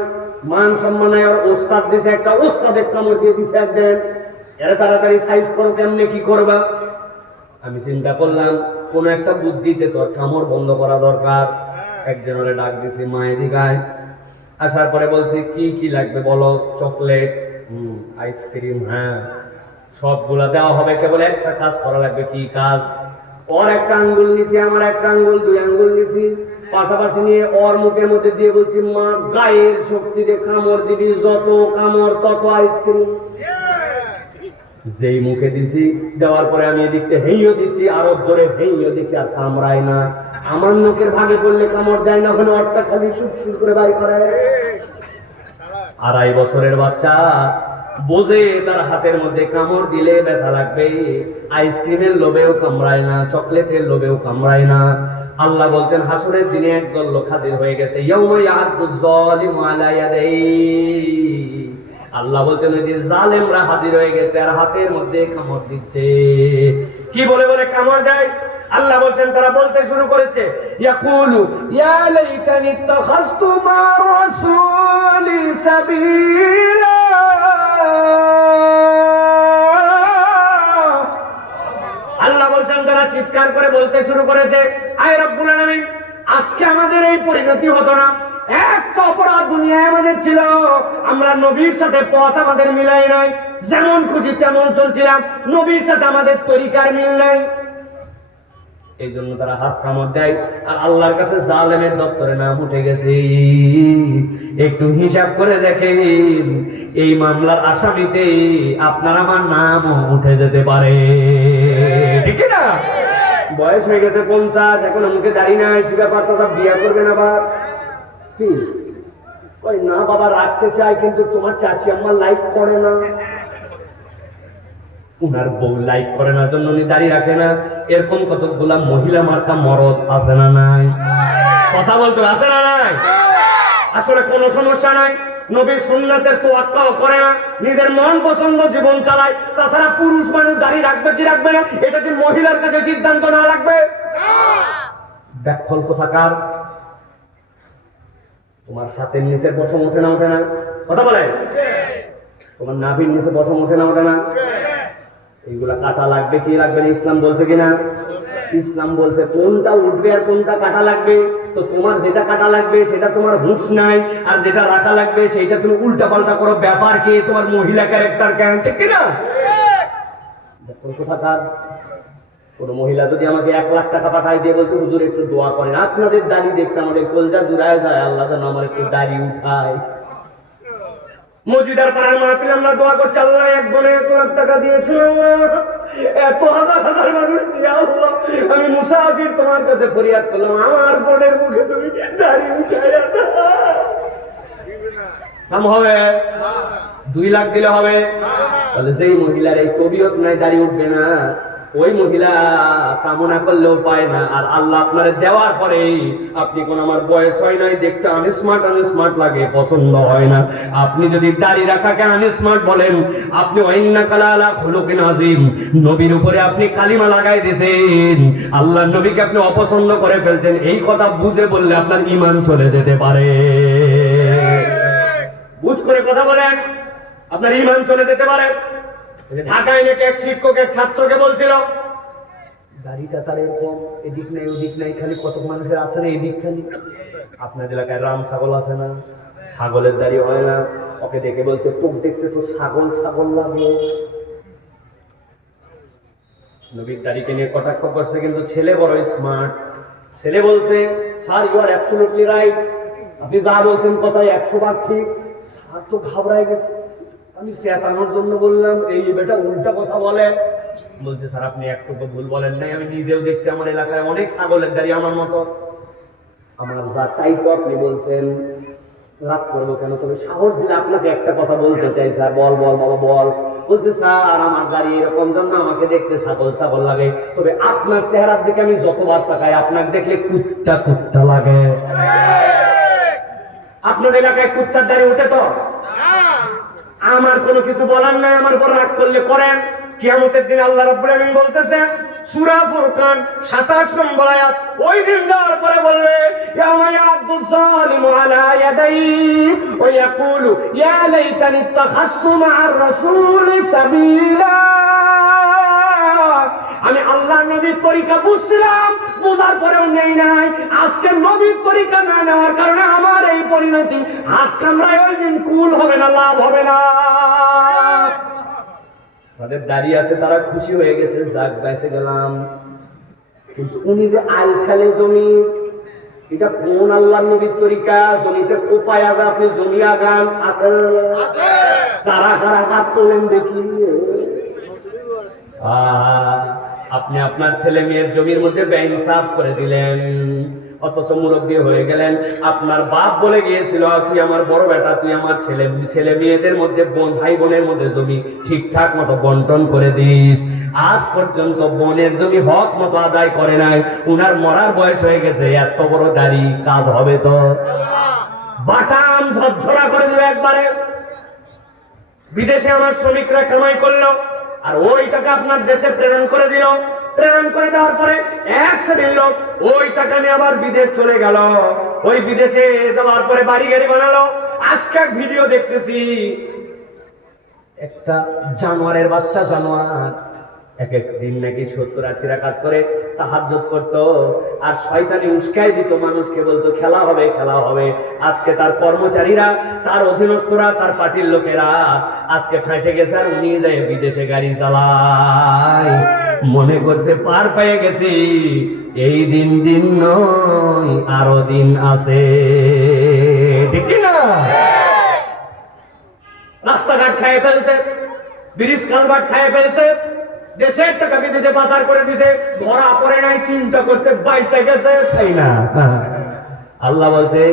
মান সম্মান আর ওস্তাদ দিছে একটা, ওস্তাদের কামড় দিয়ে দিছে একদিন, এরা তাড়াতাড়ি সাইজ করো, কেমনে কি করবা। আমি চিন্তা করলাম কোন একটা বুদ্ধিতে তোর কামড় বন্ধ করা দরকার। একজন ওরে ডাক দিছি, মায়ের দিকায় আসার পরে বলছি কি কি লাগবে বলো। চকলেট, আইসক্রিম, হ্যাঁ সবগুলা দেওয়া হবে, কেবল একটা কাজ করা লাগবে। কি কাজ? ওর একটা আঙ্গুল নিছি, আমার একটা আঙ্গুল, 2 আঙ্গুল নিছি, পাশাপাশি নিয়ে ওর মুখের মধ্যে দিয়ে বলছি, মা গায়ের শক্তিতে কামড় দিবি, যত কামড় তত আইসক্রিম। যেই মুখে দিছি, দেওয়ার পরে আমি এদিকতে হেইও দিচ্ছি, আরো জোরে হেইও দিচ্ছি, আর কামড়ায় না। আমার মুখের ভাগে পড়লে কামড় দেয় না, ওখানে ওরটা খালি চুপ করে বাই করে। 2.5 বছরের বাচ্চা বোঝে তার হাতের মধ্যে কামড় দিলে ব্যথা লাগবে। আইসক্রিমের লোভেও কামড়ায় না, চকলেটের লোভেও কামড়ায় না। আল্লাহ বলছেন হাসরের দিনে একদল লোক হাজির হয়ে গেছে। ইয়াউমা ইয়াদুজ জালিমু আলা ইয়াদাইহি, আল্লাহ বলছেন ওই যে জালেমরা হাজির হয়ে গেছে আর হাতের মধ্যে কামড় দিচ্ছে। কি বলে বলে কামড় দেয়? আল্লাহ বলছেন তারা বলতে শুরু করেছে, ইয়াকুলু ইয়া লাইতানি ইত্তাখাযতু মা রাসূলি সাবিলা। আল্লাহ বলছেন তারা চিৎকার করে বলতে শুরু করেছে, আয় রব্বুল আলামিন, আজকে আমাদের এই পরিণতি হতো না। একটা অপরাধ দুনিয়ায় আমাদের ছিল, আমরা নবীর সাথে পথ আমাদের মিলাই নাই, যেমন খুশি তেমন চলছিলাম, নবীর সাথে আমাদের তরিকার মিল নাই। এই জন্য তারা হাত কামড় দেয়। আর আল্লাহর কাছে জালেমের দপ্তরে নাম উঠে গেছে। একটু হিসাব করে দেখেন, এই মামলার আসামিতে আপনার আমার নামও উঠে যেতে পারে, ঠিক না? বয়স হয়ে গেছে 50, এখন আমাকে দাড়ি নাই, কি ব্যাপার, সব বিয়ে করবেন আবার? কি কই না বাবা, রাখতে চাই, কিন্তু তোমার চাচি আম্মা লাইক করে না, উনার বউ লাইক করে না, জন্য উনি দাড়ি রাখে না। এরকম কতগুলা মহিলা মার্কা মরদ আছে না নাই? কথা বলতে আছে না নাই? আসলে কোনো সমস্যা নাই, নবীর সুন্নাতের তোয়াক্কাও করে না, নিজের মন পছন্দ জীবন চালায়। তাছাড়া পুরুষ মানুষ দাড়ি রাখবে কি রাখবে না, এটা কি মহিলার কাছে সিদ্ধান্ত না লাগবে? ব্যাকল কোথাকার। তোমার হাতের নিচে পশম ওঠে না, ওঠে না? কথা বলেন। তোমার নাভির নিচে পশম ওঠে না, ওঠে না? এইগুলা কাটা লাগবে কি লাগবে না? ইসলাম বলছে কিনা? ইসলাম বলছে কোনটা উঠবে আর কোনটা কাটা লাগবে। তো তোমার যেটা কাটা লাগবে সেটা তোমার হুঁশ নাই, আর যেটা রাখা লাগবে সেটা তুমি উল্টা পাল্টা করো। ব্যাপার কি? তোমার মহিলা ক্যারেক্টার কেন, ঠিক কিনা? কোথাকার কোন মহিলা যদি আমাকে 1 লাখ টাকা পাঠায় দিয়ে বলছে, হুজুর একটু দোয়া করেন, আপনাদের দাড়ি দেখতে আমাদের কলজা জুড়ায় যায়, আল্লাহ যেন আমার একটু দাড়ি উঠায়। মসজিদের পাড়ার মাহফিল আমরা দোয়া করছি, আল্লাহ এক বনে 1 লাখ টাকা দিয়েছিলাম, এত হাজার হাজার মানুষ দিয়ে আল্লাহ আমি মুসাফির তোমার কাছে ফরিয়াদ করলাম, আমার বোনের মুখে তুমি দাড়ি উঠায় কাম হবে? 2 লাখ দিলে হবে? তাহলে সেই মহিলার এই কবিয়ত নাই, দাড়ি উঠবে না, ওই মহিলা কামনা করলেও পায় না। আর আল্লাহ আপনার দেওয়ার পরে আপনি কোন আমার বয়স হয় নাই, দেখতে আনস্মার্ট লাগে, পছন্দ হয় না। আপনি যদি দাড়ি রাখাকে আনস্মার্ট বলেন, আপনি ওয়াইন্নাকা লাআলা খুলুকিন আযীম, নবীর উপরে আপনি কালিমা লাগাই দিয়েছেন, আল্লাহর নবীকে আপনি অপছন্দ করে ফেলছেন, এই কথা বুঝে বললে আপনার ঈমান চলে যেতে পারে। বুঝ করে কথা বলেন, আপনার ঈমান চলে যেতে পারে। ঢাকায় নাকি এক শিক্ষক এক ছাত্রকে বলছিল, দাড়িটা তার এরকম, এদিক নাই ওদিক নাই, খালি কত মানুষের আছে না এদিক খালি। আপনাদের এলাকায় রাম ছাগল আছে না? ছাগলের দাড়ি হয় না। ওকে দেখে বলছে, তোকে দেখতে তো ছাগল ছাগল লাগে। নবীর দাড়িকে নিয়ে কটাক্ষ করছে, কিন্তু ছেলে বড় স্মার্ট। ছেলে বলছে, sir you are absolutely right, আপনি যা বলছেন কথাই 100 ভাগ ঠিক। স্যার তো ঘাবড়ায় গেছে, আমি চেতানোর জন্য বললাম, এই বেটা উল্টা কথা বলে। বলছে, স্যার আপনি একটুকু ভুল বলেন নাই, আমি নিজেও দেখছি আমার এলাকায় অনেক ছাগলের দাড়ি আমার মতো। আমার তাই তো আপনি বলছেন, রাগ করবো কেন? তবে সাহস দিলে আপনাকে একটা কথা বলতে চাই স্যার। বল বল বাবা বল। বলছে, স্যার আমার গাড়ি এরকম জন্য আমাকে দেখতে ছাগল ছাগল লাগে, তবে আপনার চেহারার দিকে আমি যতবার তাকাই আপনাকে দেখলে কুত্তা কুত্তা লাগে। আপনার এলাকায় কুত্তার দাড়ি উঠে তো? আমার কোনো কিছু বলার নাই, আমার উপর রাগ করলে করেন। কিয়ামতের দিন আল্লাহ রাব্বুল আলামিন বলতেছেন, সূরা ফুরকান 27 নম্বর আয়াত। ওই দিন যাওয়ার পরে বলবে ইয়াউমা ইয়াদু যালিমু আলা ইয়াদাইহি ওয়া ইয়াকুলু ইয়া লাইতানি ইত্তাখাযতু মা'আর রাসূলি সাবিলা। আমি আল্লাহর নবীর তরিকা বুঝছিলাম, বোঝার পরেও নেই নাই। আজকে নবীর তরিকা না নেওয়ার কারণে আমার এই পরিণতি। হাত কামড়ায় ওই দিন কুল হবে না, লাভ হবে না। তাদের দাঁড়িয়ে আছে, তারা খুশি হয়ে গেছে, যাক বেঁচে গেলাম। কিন্তু উনি যে আলখালে জমি, এটা কোন আল্লাহর নবীর তরিকা? জমিতে কোপায় আগে আপনি জমি আগান আছে, কারা কারা হাত তোলেন দেখি। আপনি আপনার ছেলে মেয়ের জমির মধ্যে বেইনসাফ করে দিলেন, অথচ মুরব্বী হয়ে গেলেন। আপনার বাপ বলে গিয়েছিল তুই আমার বড় বেটা, তুই আমার ছেলে মেয়েদের মধ্যে ভাই বোনের মধ্যে জমি ঠিকঠাক মতো বন্টন করে দিস। আজ পর্যন্ত বোনের জমি হক মতো আদায় করে নাই। উনার মরার বয়স হয়ে গেছে, এত বড় দাড়ি, কাজ হবে তো? বাটাম ঝরঝরা করে দেবে একবারে। বিদেশে আমার শ্রমিকরা কামাই করলো, আর ওই টাকা আপনার দেশে প্রেরণ করে দিল। প্রেরণ করে দেওয়ার পরে এক শ্রেণীর লোক ওই টাকা নিয়ে আবার বিদেশ চলে গেল। ওই বিদেশে যাওয়ার পরে বাড়ি গাড়ি বানালো। আজকে ভিডিও দেখতেছি, একটা জানোয়ারের বাচ্চা, জানোয়ার এক এক দিন নাকি 70-80 রাকাত করে তাহাজ্জুদ করতো, আর শয়তানি উস্কাই দিত মানুষকে, বলতো খেলা হবে খেলা হবে। আজকে তার কর্মচারীরা, তার অধীনস্থরা, তার পার্টির লোকেরা আজকে ফাঁসে গেছে, আর উনি যায় বিদেশে গাড়ি চালায়। মনে করছে পার পেয়ে গেছি, এই দিন দিন নয়, আরো দিন আছে, ঠিক না? রাস্তাঘাট খাইয়ে ফেলছে, ব্রিজ কালভার্ট খাইয়ে ফেলছে, দেশের টাকা বিদেশে পাচার করে দিছে, ধরা পড়ে নাই, চিন্তা করছে বাইচে গেছে, তাই না? আল্লাহ বলছে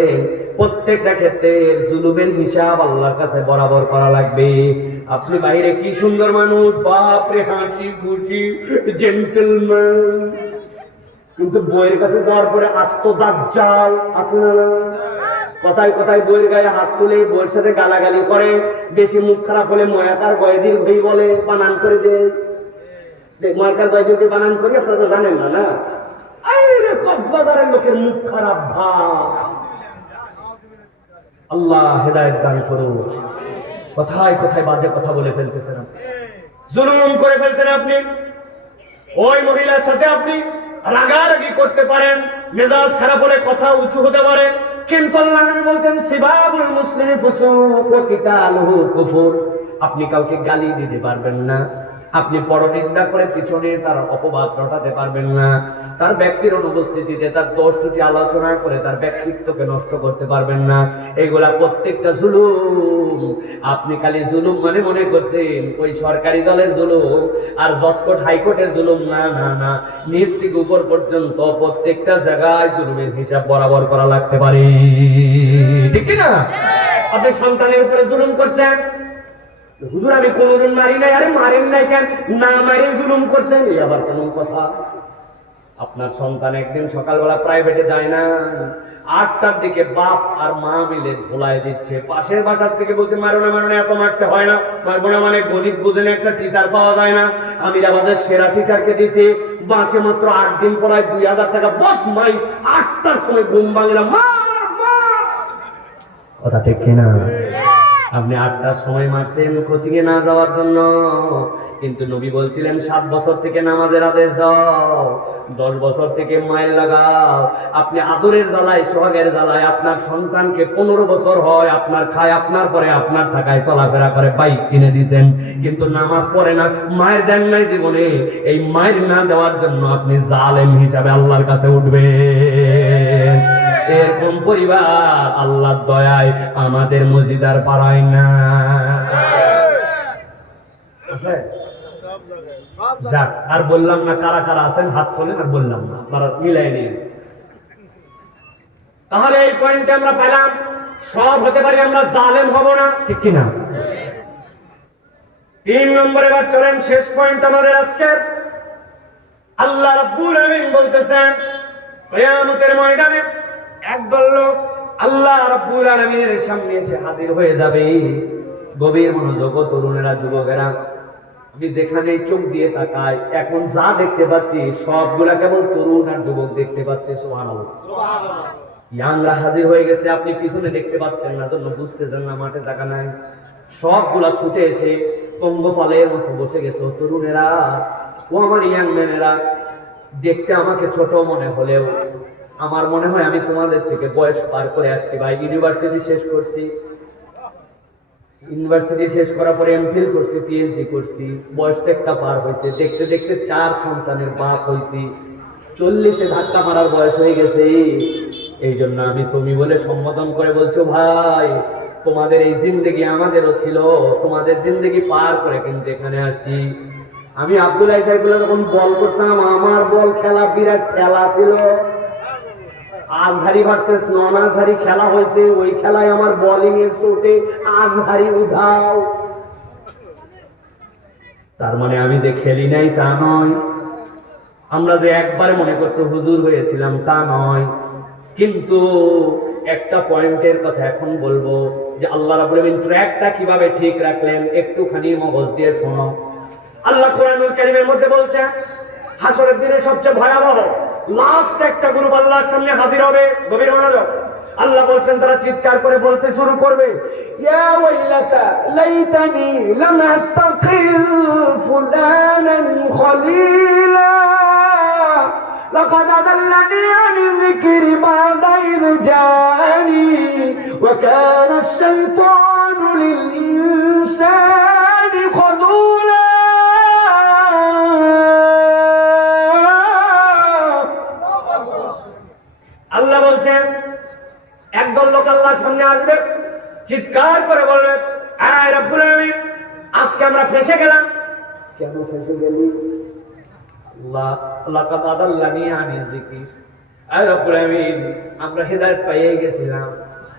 প্রত্যেকটা ক্ষেত্রে জুলুমের হিসাব আল্লাহর কাছে বরাবর করা লাগবে। আপনি বাইরে কি সুন্দর মানুষ, বাপরে হাসি খুশি জেন্টলম্যান, কিন্তু বইয়ের কাছে যাওয়ার পরে আস্ত দাজ্জাল আছে না? কথায় কথায় বইয়ের গায়ে হাত তুলে, বইয়ের সাথে গালাগালি করে, বেশি মুখ খারাপ হলে ময়াকার গয়েদির ভই বলে, বানান করে দেয়। ময়াকার গয়েদিরকে বানান করি, আপনারা তো জানেন না, না? আরে কক্সবাজারের লোকের মুখ খারাপ ভাব। আল্লাহ হেদায়েত দান করুন। কথায় কথায় বাজে কথা বলে ফেলতেছেন আপনি, জুলুম করে ফেলছেন আপনি। ওই মহিলার সাথে আপনি রাগারাগি করতে পারেন, মেজাজ খারাপ হলে কথা উঁচু হতে পারে, কিন্তু আল্লাহ নবী বলছেন সিবাবুল মুসলিমি ফুসুক ওয়া কিতালুহু কুফর। আপনি কাউকে গালি দিতে পারবেন না, আপনি পরনিন্দা করে পিছনে তার অপবাদ রটাতে পারবেন না, তার ব্যক্তির অনুপস্থিতিতে তার দোষ ত্রুটি আলোচনা করে তার ব্যক্তিত্বকে নষ্ট করতে পারবেন না। এগুলা প্রত্যেকটা জুলুম। আপনি খালি জুলুম মানে মনে করছেন ওই সরকারি দলের জুলুম আর জজকোর্ট হাইকোর্টের জুলুম, না না না, নিচ থেকে উপর পর্যন্ত প্রত্যেকটা জায়গায় জুলুমের হিসাব বরাবর করা লাগতে পারে, ঠিক না? আপনি সন্তানের উপরে জুলুম করছেন, হুজুর আমি কোনদিন মারি নাই। আরে মারেন নাই কেন? না মারি জুলুম করছেন, এই আবার কোন কথা? আপনার সন্তান একদিন সকালবেলা প্রাইভেটে যায় না, 8টার দিকে বাপ আর মা মিলে ধোলায় দিচ্ছে, পাশের বাসার থেকে বলছে মারো না মারো না, এত মারতে হয় না, মারবো না মানে গণিত বুঝে না, একটা টিচার পাওয়া যায় না, আমিরাবাদের সেরা টিচারকে দিচ্ছে, মাসে মাত্র 8 দিন পড়ায় 2000 টাকা, বদমাই। 8টার সময় ঘুম ভাঙে না, কথা ঠিক কিনা? আপনি 8টার সময় মারছেন কোচিং এ না যাওয়ার জন্য, কিন্তু নবী বলছিলেন 7 বছর থেকে নামাজের আদেশ দাও, 10 বছর থেকে মাইল লাগাও। আপনি আদরের জ্বালায়, সোহাগের জ্বালায় আপনার সন্তানকে 15 বছর হয়, আপনার খায়, আপনার পরে আপনার টাকায় চলাফেরা করে, বাইক কিনে দিয়েছেন, কিন্তু নামাজ পড়ে না, মায়ের দেন নাই জীবনে। এই মায়ের না দেওয়ার জন্য আপনি জালেম হিসাবে আল্লাহর কাছে উঠবেন। এরকম পরিবার আল্লাহর দয়ায় আমাদের মসজিদার পাড়ায় না। যাক, আর বললাম না কারা কারা আছেন হাত তোলেন, আর বললাম না, আপনারা মিলাই নিন। তাহলে এই পয়েন্টে আমরা পেলাম, সব হতে পারি, আমরা জালেম হব না, ঠিক কিনা? 3 নম্বরে এবার চলেন, শেষ পয়েন্ট আমাদের আজকে। আল্লাহ রাব্বুল আলামিন বলতেছেন কিয়ামতের ময়দানে একদল লোক আল্লাহ রাব্বুল আলামিনের সামনে এসে হাজির হয়ে যাবে। গভীর মনোযোগ তরুণেরা, যুবকেরা, আমি যেখানে চোখ দিয়ে তাকাই এখন যা দেখতে পাচ্ছি সবগুলা কেবল তরুণ আর যুবক দেখতে পাচ্ছি। সুবহানাল্লাহ। ইয়াংরা হাজির হয়ে গেছে, আপনি পিছনে দেখতে পাচ্ছেন না, জন্য বুঝতেছেন না মাঠে জায়গা নাই। সবগুলা ছুটে এসে পঙ্গপালের মতো বসে গেছে। তরুণেরা, ও আমার ইয়াং ম্যানেরা, দেখতে আমাকে ছোট মনে হলেও আমার মনে হয় আমি তোমাদের থেকে বয়স পার করে আসছি ভাই। ইউনিভার্সিটি শেষ করছি, ইউনিভার্সিটি শেষ করার পরে এমফিল করছি, পিএইচডি করছি, বয়স তো একটা পার হয়েছে। দেখতে দেখতে 4 সন্তানের বাপ হয়েছি, 40-এ ধাক্কা মারার বয়স হয়ে গেছে। এই জন্য আমি তুমি বলে সম্বোধন করে বলছো ভাই, তোমাদের এই জিন্দেগি আমাদেরও ছিল, তোমাদের জিন্দেগি পার করে কিন্তু এখানে আসছি। আমি আব্দুল্লাহ সাহেবুল্লাহ যখন বল করতাম, আমার বল খেলা বিরাট খেলা ছিল। আজহারি ভার্সেস নন আজহারি খেলা হয়েছে, ওই খেলায় আমার বোলিং এর চোটে আজহারি উধাও। তার মানে আমি যে খেলি নাই তা নয়, আমরা যে একবারে মনে করছো হুজুর হয়েছিলাম তা নয়। কিন্তু একটা পয়েন্টের কথা এখন বলবো যে আল্লাহ রাব্বুল আলামিন ট্র্যাকটা কিভাবে ঠিক রাখলেন একটুখানি মগজ দিয়ে শোনো। আল্লাহ কোরআনুল কারীমের মধ্যে বলছে হাসরের দিনে সবচেয়ে ভয়াবহ লাস্ট একটা গ্রুপ আল্লাহর সামনে হাজির হবে। গভীর মনোযোগ। আল্লাহ বলছেন তারা চিৎকার করে বলতে শুরু করবে, ইয়া ওয়াইলাতা লাইতানি লাম আত্তাকিল ফুলানান খলিলা লাকাদ আদাল্লানি আনি যিকরি বা'দা ইয জাআনি ওয়া কানা আশ-শাইতানু লিল ইনসানি খাযুলা। আল্লাহ বলছেন একদল লোক আল্লাহর সামনে আসবে, চিৎকার করে বলবে, আয় রব্বুল আলামিন, আজকে আমরা ফেঁসে গেলাম। কেন ফেঁসে গেলি? আল্লাহ লাকাদ আদাল্লানি আনি যিকরি, আয় রব্বুল আলামিন, আমরা হেদায়েত পেয়ে গেছিলাম,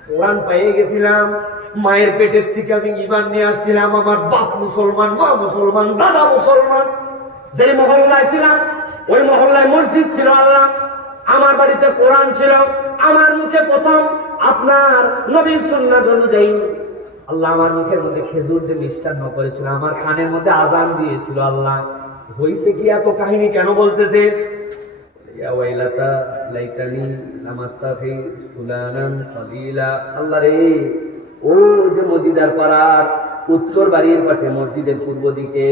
কোরআন পেয়ে গেছিলাম, মায়ের পেটের থেকে আমি ঈমান নিয়ে আসছিলাম, আমার বাপ মুসলমান, মা মুসলমান, দাদা মুসলমান। যে মহল্লায় ছিলাম ওই মহল্লায় মসজিদ ছিল, আল্লাহ আমার বাড়িতে কোরআন ছিল, আমার মুখে প্রথম আপনার নবীর সুন্নাত অনুযায়ী আল্লাহ আমার মুখের মধ্যে খেজুর দিয়ে মিষ্টান্ন করেছিল, আমার কানের মধ্যে আযান দিয়েছিল। আল্লাহ হইছে কি এত কাহিনী কেন বলতেছিস? ইয়া ওয়াইলাতা লাইতানি লাম আত্তাখিজ ফুলানান খলিলা। আল্লাহ রে, ও যে মসজিদার পাড়ার উত্তর বাড়ির পাশে মসজিদের পূর্ব দিকে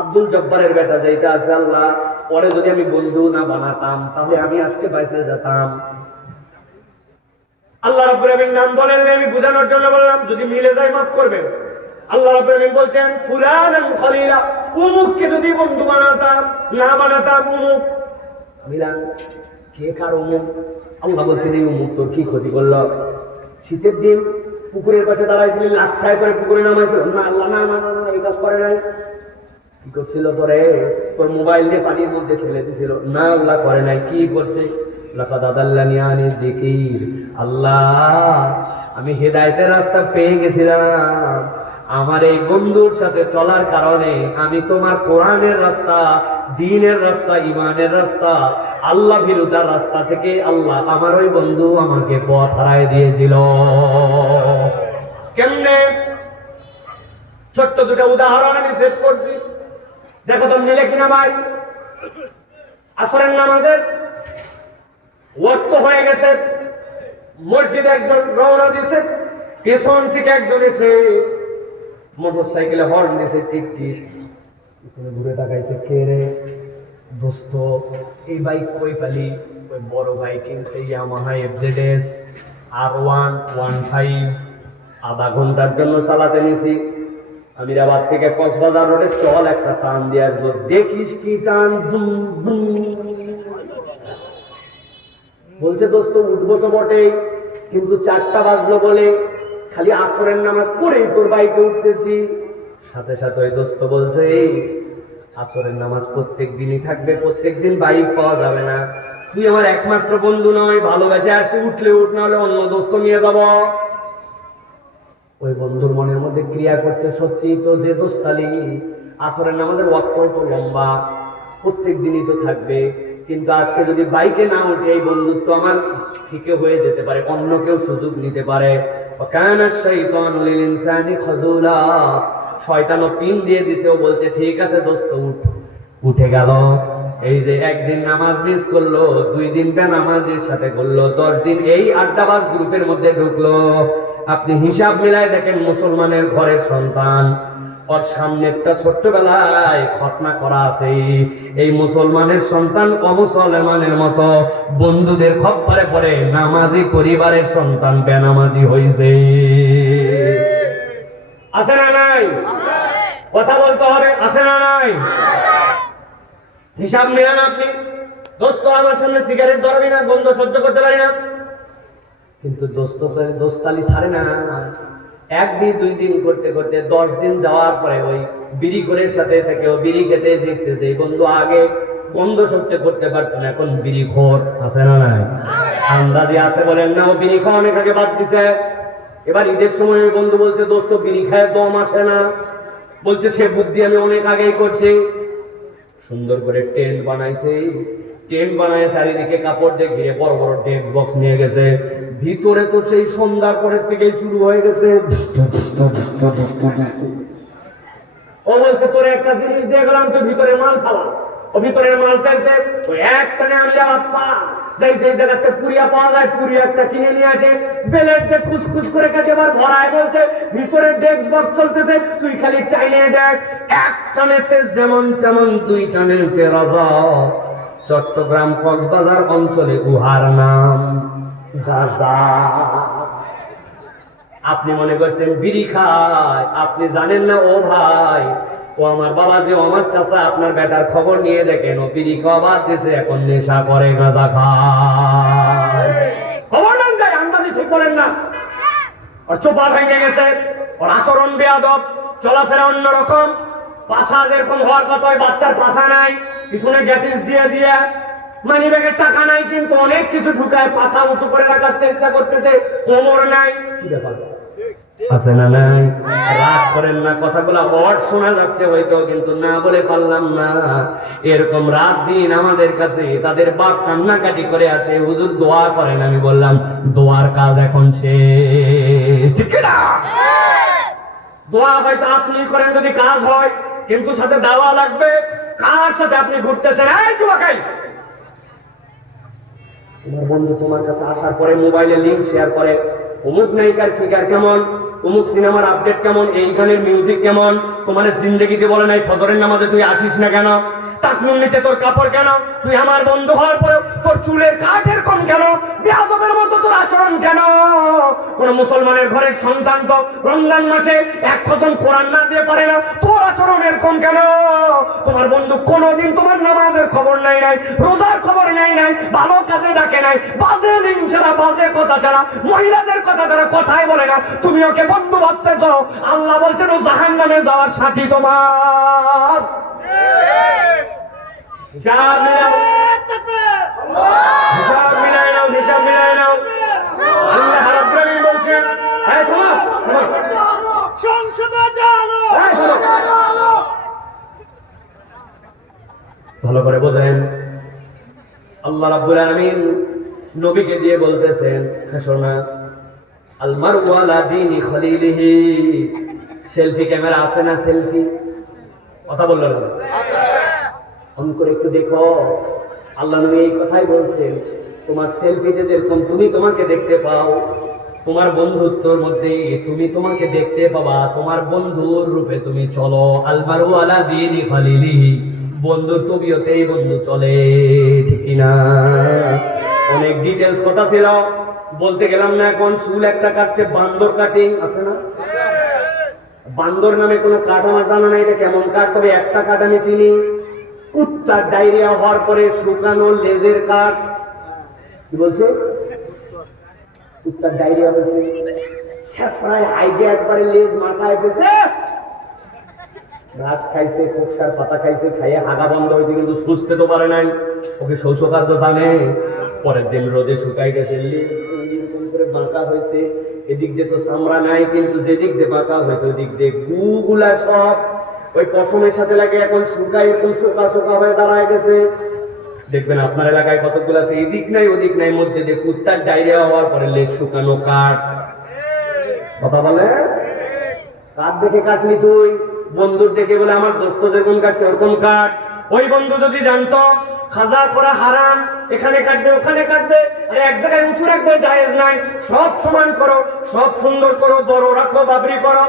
আব্দুল জব্বারের বেটা যাইতে আছে, আল্লাহ পরে যদি আমি বন্ধু না বানাতাম তাহলে আমি আজকে বাইসে যেতাম। আল্লাহ রাব্বুল আলামিন নাম বলেন, আমি বোঝানোর জন্য বললাম, যদি মিলে যায় মাফ করবেন। আল্লাহ রাব্বুল আলামিন বলছেন ফুলানান খলিলা, উমুককে যদি বন্ধু বানাতাম না বানাতাম উমুক মিলান। কে কার উমুক? আল্লাহ বলছেন এই উমুক তোর কি ক্ষতি করলো? শীতের দিন পুকুরের পাশে দাঁড়াইছিলি, লাঠটায় করে পুকুরে নামাইছিল না? আল্লাহ না না না, এই কাজ করে নাই। কি করছিল তোরে? তোর মোবাইল দিয়ে পানির মধ্যে ফেলে দিছিল না? আল্লাহ করে নাই। কি করছে? লাকাদ আদাল্লানি আনি যিকির। আল্লাহ আমি হেদায়েতের রাস্তা পেয়ে গেছিলাম, আমার এই বন্ধুর সাথে চলার কারণে আমি তোমার কোরআনের রাস্তা, দ্বীনের রাস্তা, ঈমানের রাস্তা, আল্লাহ ভীরুতার রাস্তা থেকে আল্লাহ আমার ওই বন্ধু আমাকে পথ হারায় দিয়েছিল। কেমনে? ছোট্ট দুটো উদাহরণ আমি সেট করছি, দেখো তো মিলে কিনা ভাই। আসরের নামাজের ওয়াক্ত হয়ে গেছে, মসজিদে একজন রওনা দিয়েছে, পেছন থেকে একজন এসে মোটরসাইকেলে হর্ন দিয়েছে, টিক টিক। ঘুরে তাকাইছে, কে রে? দোস্ত এই বাইক কই পালি? ওই বড় বাইক কিনছে ইয়ামাহা FZS R115, আধা ঘন্টার জন্য চালাতে নিছি। আমিরাবাদ থেকে কক্সবাজার রোডে চল একটা টান দিয়ে আসবো। দেখিস কি টান, বলছে দোস্ত উঠবো তো বটে, কিন্তু 4টা বাজলো বলে খালি আসরের নামাজ পড়েই তোর বাইকে উঠতেছি। সাথে সাথে ওই দোস্ত বলছে আসরের নামাজ প্রত্যেক দিনই থাকবে, প্রত্যেক দিন বাইক পাওয়া যাবে না, তুই আমার একমাত্র বন্ধু নয়, ভালোবেসে আসছি, উঠলে উঠ, না হলে অন্য দোস্ত নিয়ে যাব। ওই বন্ধুর মনের মধ্যে ক্রিয়া করছে, সত্যি তো যে দোস্তালি, আসরের নামাজের ওয়াক্ত তো লম্বা, প্রত্যেক দিনই তো থাকবে, কিন্তু আজকে যদি বাইকে না উঠে এই বন্ধুত্ব আমার ফিকে হয়ে যেতে পারে, অন্য কেউ সুযোগ নিতে পারে। কানা শাইতানু লিল ইনসানি খাযুলা। শয়তানও পিন দিয়ে দিছে, ও বলছে ঠিক আছে দোস্ত উঠ। উঠে গেল। এই যে একদিন নামাজ মিস করলো, 2 দিন বেনামাজের সাথে করলো, 10 দিন এই আড্ডাবাজ গ্রুপের মধ্যে ঢুকলো। আপনি হিসাব মিলায় দেখেন, মুসলমানের ঘরের সন্তান, ওর সামনেরটা ছোট্টবেলায় খতনা করা আছে, এই মুসলমানের সন্তান অমুসলমানের মতো বন্ধুদের খপ্পরে পড়ে নামাজি পরিবারের সন্তান বেনামাজি হইছে। আছে না নাই? কথা বলতে হবে, আছে না নাই? হিসাব মিলান আপনি। দোস্ত আমার সামনে সিগারেট ধরবি না, গন্ধ সহ্য করতে পারি না, কিন্তু দোস্তালি ছাড়ে না। 1 দিন 2 দিন করতে করতে 10 দিন যাওয়ার পরে ওই বিড়ি করে সাথে থেকে ও বিড়ি খেতে শিখছে। যে বন্ধু আগে গন্ধ সহ্য করতে পারতো না, এখন বিড়ি খোর। আছে না নাই? আন্দাজি আছে বলেন না, ও বিড়ি খাওয়া অনেক আগে বাদ দিছে। এবার ঈদের সময় ওই বন্ধু বলছে দোস্ত বিড়ি খায় দম আসে না, বলছে সে বুদ্ধি আমি অনেক আগেই করছি। সুন্দর করে টেন্ট বানাইছে, টেন্ট বানায় চারিদিকে কাপড় দিয়ে ঘিরে বড় বড় ডেস্ক বক্স নিয়ে গেছে। ভিতরে তো সেই সন্ধ্যার পরের থেকেই শুরু হয়ে গেছে। ও বলছে তোরে একটা জিনিস দিয়ে গেলাম, তুই ভিতরে মাল ফালা। ও ভিতরে মাল ফেলছে, ওই একটানে আমি পা যাই যেই জায়গাতে পুরিয়া পাওয়া যায়, পুরি একটা কিনে নিয়ে আসে, বেলেট দিয়ে খুসখুস করে কাছে এবার ভরায়। বলছে ভিতরে ডেস্ক বক্স চলতেছে, তুই খালি টাইনে দেখ, এক টানেতে যেমন তেমন 2 টানেতে রাজা। চট্টগ্রাম কক্সবাজার অঞ্চলে উহার নাম গাঁজা। আপনি মনে করছেন বিড়ি খায়, আপনি জানেন না ও ভাই, ও আমার বাবা যে আমার চাচা, আপনার বেটার খবর নিয়ে দেখেন, ও বিড়ি খাওয়া বাদ দিয়েছে, এখন নেশা করে, গাঁজা খায়। খবর নেন যায়, আন্দাজে ঠিক বলেন না। ওর চোপা ভেঙে গেছে, ওর আচরণ বেয়াদব, চলাফেরা অন্যরকম, পাশা যেরকম হওয়ার কথা, ওই বাচ্চার পাশা নাই, পিছনে গ্যাটিস দিয়ে দিয়ে, মানি ব্যাগের টাকা নাই, কিন্তু অনেক কিছু ঢুকায়, পাশা উঁচু করে রাখার চেষ্টা করতেছে, কোমর নাই। কি ব্যাপার আছে না নাই? রাগ করেন না, কথাগুলো অড শোনা যাচ্ছে হয়তো, কিন্তু না বলে পারলাম না। এরকম রাত দিন আমাদের কাছে তাদের বাপ কান্নাকাটি করে আছে, হুজুর দোয়া করেন। আমি বললাম দোয়ার কাজ এখন শেষ, ঠিক না? দোয়া হয়তো আপনি করেন যদি কাজ হয়, কিন্তু সাথে দাওয়া লাগবে। কার সাথে আপনি ঘুরতেছেন? এই যুবকাই, তোমার বন্ধু তোমার কাছে আসার পরে মোবাইলে লিংক শেয়ার করে, অমুক নায়িকার ফিগার কেমন, অমুক সিনেমার আপডেট কেমন, এই গানের মিউজিক কেমন। তোমার জিন্দেগিতে বলে নাই ফজরের নামাজে তুই আসিস না কেন, টাকনুর নিচে তোর কাপড় কেন, তুই আমার বন্ধু হওয়ার পরেও তোর চুলের কাট এরকম কেন, বেয়াদবের মতো তোর আচরণ কেন। কোন মুসলমানের ঘরের সন্তান তো রমজান মাসে 1 খতম কোরআন না দিয়ে পারে না, তোর আচরণ এরকম কেন। তোমার বন্ধু কোনোদিন তোমার নামাজের খবর নাই, রোজার খবর নাই, ভালো কাজে ডাকে নাই, বাজে লিঙ্ক ছাড়া, বাজে কথা ছাড়া, মহিলাদের কথা ছাড়া কথাই বলে না, তুমি ওকে বন্ধু ভাবতেছ। আল্লাহ বলছেন ও জাহান্নামে যাওয়ার সাথী তোমার। হিসাব মিলাও, হিসাব মিলাই নাও, হিসাব মিলাই নাও। আল্লাহ রাব্বুল আলামিন বলছেন, এই শোনো, সংসদে চলো, ভালো করে বোঝেন। আল্লাহ রাব্বুল আলামিন নবীকে দিয়ে বলতেছেন, শোনা, আল মারউ আলা দীনি খলিলিহি। সেলফি ক্যামেরা আছে না? সেলফি কথা বললো না, অন করে একটু দেখো। আল্লাহ নবী এই কথাই বলছেন, তোমার সেলফিতে যেরকম তুমি তোমাকে দেখতে পাও, তোমার বন্ধুত্বের মধ্যে তুমি তোমাকে দেখতে পাবা, তোমার বন্ধুর রূপে তুমি চলো। আল মারউ আলা দীনি খলিলিহি, বন্ধুর তবিয়তেই বন্ধু চলে, ঠিক না? অনেক ডিটেলস কথা ছিল, বলতে গেলাম না। এখন চুল একটা কাটছে, বান্দর কাটিং আছে না? বান্দর নামে কোনো কাঠ আমার জানা নাই, এটা কেমন কাঠ, তবে একটা কাঠ আমি চিনি, কুত্তার ডায়রিয়া হওয়ার পরে শুকানো লেজের কাঠ। কি বলছে? কুত্তার ডায়রিয়া হয়েছে, শেষরায় হাইডে একবারে লেজ মাথায় ফেলছে, ঘাস খাইছে, খোকসার পাতা খাইছে, খাইয়ে হাগা বন্ধ হয়েছে, কিন্তু সুস্থে তো পারে নাই। ওকে শৌচ কার্য জানে। পরের দিন রোদে শুকাই গেছে, এরকম করে বাঁকা হয়েছে, এদিক দিয়ে তো চামড়া নাই, কিন্তু যেদিক দিয়ে বাঁকা হয়েছে ওই দিক দিয়ে গুগুলা সব ওই পশমের সাথে লাগে, এখন শুকাই এরকম শোকা শোকা হয়ে দাঁড়ায় গেছে। দেখবেন আপনার এলাকায় কতগুলো আছে, এদিক নাই ওদিক নাই, মধ্যে দিয়ে কুত্তার ডায়রিয়া হওয়ার পরে লেজ শুকানো কাঠ। কথা বলে, কাঠ দেখে কাটলি তুই? বন্ধুর ডেকে বলে আমার দোস্ত যেরকম কাটছে ওরকম কাট। ওই বন্ধু যদি জানতো খাজা করা হারাম, এখানে কাটবে ওখানে কাটবে, আর এক জায়গায় উঁচু রাখবে জায়েজ নাই, সব সমান করো, সব সুন্দর করো, বড় রাখো, বাবরি করো,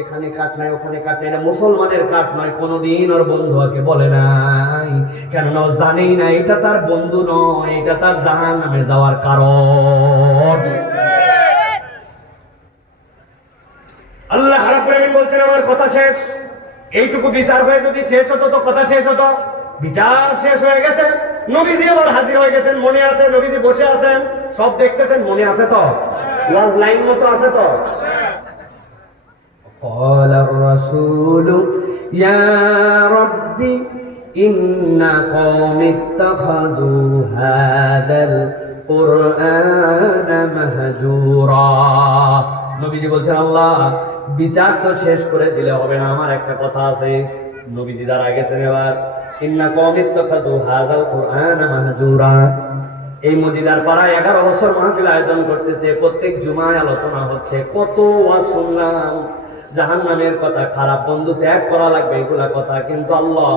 এখানে কাট নাই ওখানে কাট নাই, এটা মুসলমানের কাট নয়, কোনোদিন ওর বন্ধু আগে বলে নাই। কেননা ও জানেই না এটা তার বন্ধু নয়, এটা তার জাহান্নামে যাওয়ার কারণ। আল্লাহ রাব্বুল আলামিন বলছেন আমার কথা শেষ, এইটুকু বিচার হয়ে যদি শেষ হতো তো কথা শেষ হতো। বিচার শেষ হয়ে গেছে, নবীজি আবার হাজির হয়ে গেছেন, মনে আছে নবীজি বসে আছেন, সব দেখতেছেন, মনে আছে তো, লাস্ট লাইন মতো আছে তো। قال الرسول يا رب إن قوم اتخذوا هذا القرآن مهجورا। নবীজি বলছেন আল্লাহ বিচার তো শেষ করে দিলে হবে না, আমার একটা কথা আছে। নবীজি দাঁড়া গেছেন এবার, ইন্না কওমি ইত্তাখাযু হাযাল কুরআনা মাহজুরা। এই মজিদার পাড়ায় 11 বছর মাহফিল আয়োজন করতেছে, প্রত্যেক জুমায় আলোচনা হচ্ছে, কত ওয়াজ শুনলাম, জাহান্নামের কথা, খারাপ বন্ধু ত্যাগ করা লাগবে, এগুলা কথা। কিন্তু আল্লাহ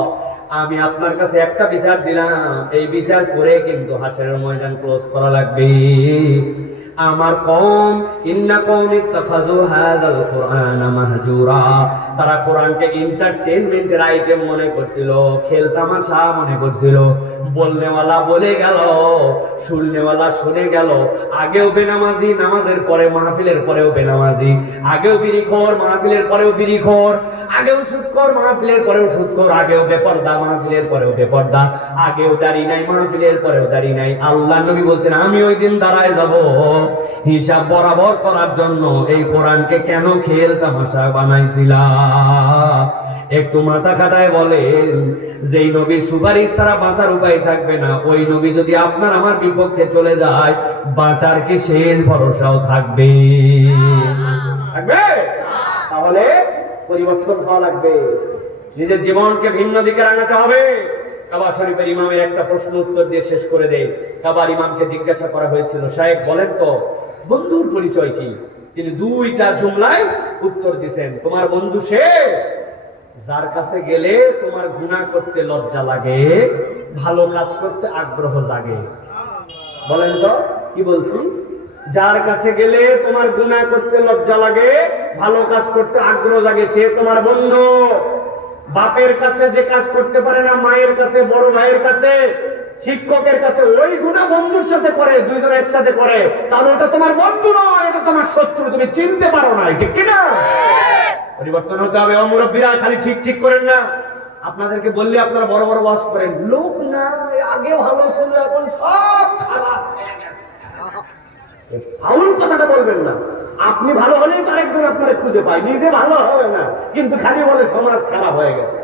আমি আপনার কাছে একটা বিচার দিলাম, এই বিচার করে কিন্তু হাসরের ময়দান ক্লোজ করা লাগবে। আমার কওম ইন্না কওমি ইত্তাখাযু হাযাল কুরআনা মাহজুরা, তারা কোরআনকে এন্টারটেইনমেন্টের আইটেম মনে করছিল, খেলতামাশা মনে করছিল। বলনেওয়ালা বলে গেল, শুননেওয়ালা শুনে গেল, আগেও বেনামাজি, নামাজের পরে মাহফিলের পরেও বেনামাজি, আগেও বিড়িখোর, মাহফিলের পরেও বিড়িখোর, আগেও সুদখোর, মাহফিলের পরেও সুদখোর, আগেও বেপরদা, মাহফিলের পরেও বেপরদা, আগেও দাড়ি নাই, মাহফিলের পরেও দাড়ি নাই। আল্লাহ নবী বলছেন আমি ওই দিন দাঁড়ায় যাব হিসাব বরাবর করার জন্য, এই কোরআনকে কেন খেল তামাশা বানাইছিলাম। একটু মাথা খাটায় বলেন, যেই নবীর সুপারিশ ছাড়া বাঁচার উপায় থাকবে না, ওই নবী যদি আপনার আমার বিপক্ষে চলে যায়, বাঁচার কি শেষ ভরসাও থাকবে? থাকবে? তাহলে পরিবর্তন হওয়া লাগবে, নিজের জীবনকে ভিন্ন দিকে রাঙাতে হবে। কাবা শরীফের ইমামের একটা প্রশ্ন উত্তর দিয়ে শেষ করে দেই। কাবার ইমামকে জিজ্ঞাসা করা হয়েছিল, সাহেব বলেন তো বন্ধুর পরিচয় কি? তিনি দুইটা জুমলায় উত্তর দিয়েছেন, তোমার বন্ধু সে যার কাছে গেলে তোমার গুনাহ করতে লজ্জা লাগে, ভালো কাজ করতে আগ্রহ জাগে। বলেন তো কি বলছি? যার কাছে গেলে তোমার গুনাহ করতে লজ্জা লাগে, ভালো কাজ করতে আগ্রহ জাগে, সে তোমার বন্ধু। বাপের কাছে যে কাজ করতে পারে না, মায়ের কাছে, বড় ভাইয়ের কাছে, শিক্ষকের কাছে, ওই গুনাহ বন্ধুর সাথে করে, দুইজন একসাথে করে, তাহলে ওটা তোমার বন্ধু নয়, এটা তোমার শত্রু, তুমি চিনতে পারো না, ঠিক কিনা? পরিবর্তন হতে হবে। মুরব্বীরা খালি ঠিক ঠিক করেন না, আপনাদেরকে বললে আপনারা বড় বড় ওয়াজ করেন, লোক নাই, আগে ভালো ছিল এখন সব খারাপ হয়ে গেছে। ফাউল কথাটা বলবেন না। আপনি ভালো হলেই আরেকজন আপনারা খুঁজে পায়, নিজে ভালো হবে না, কিন্তু খালি বলে সমাজ খারাপ হয়ে গেছে।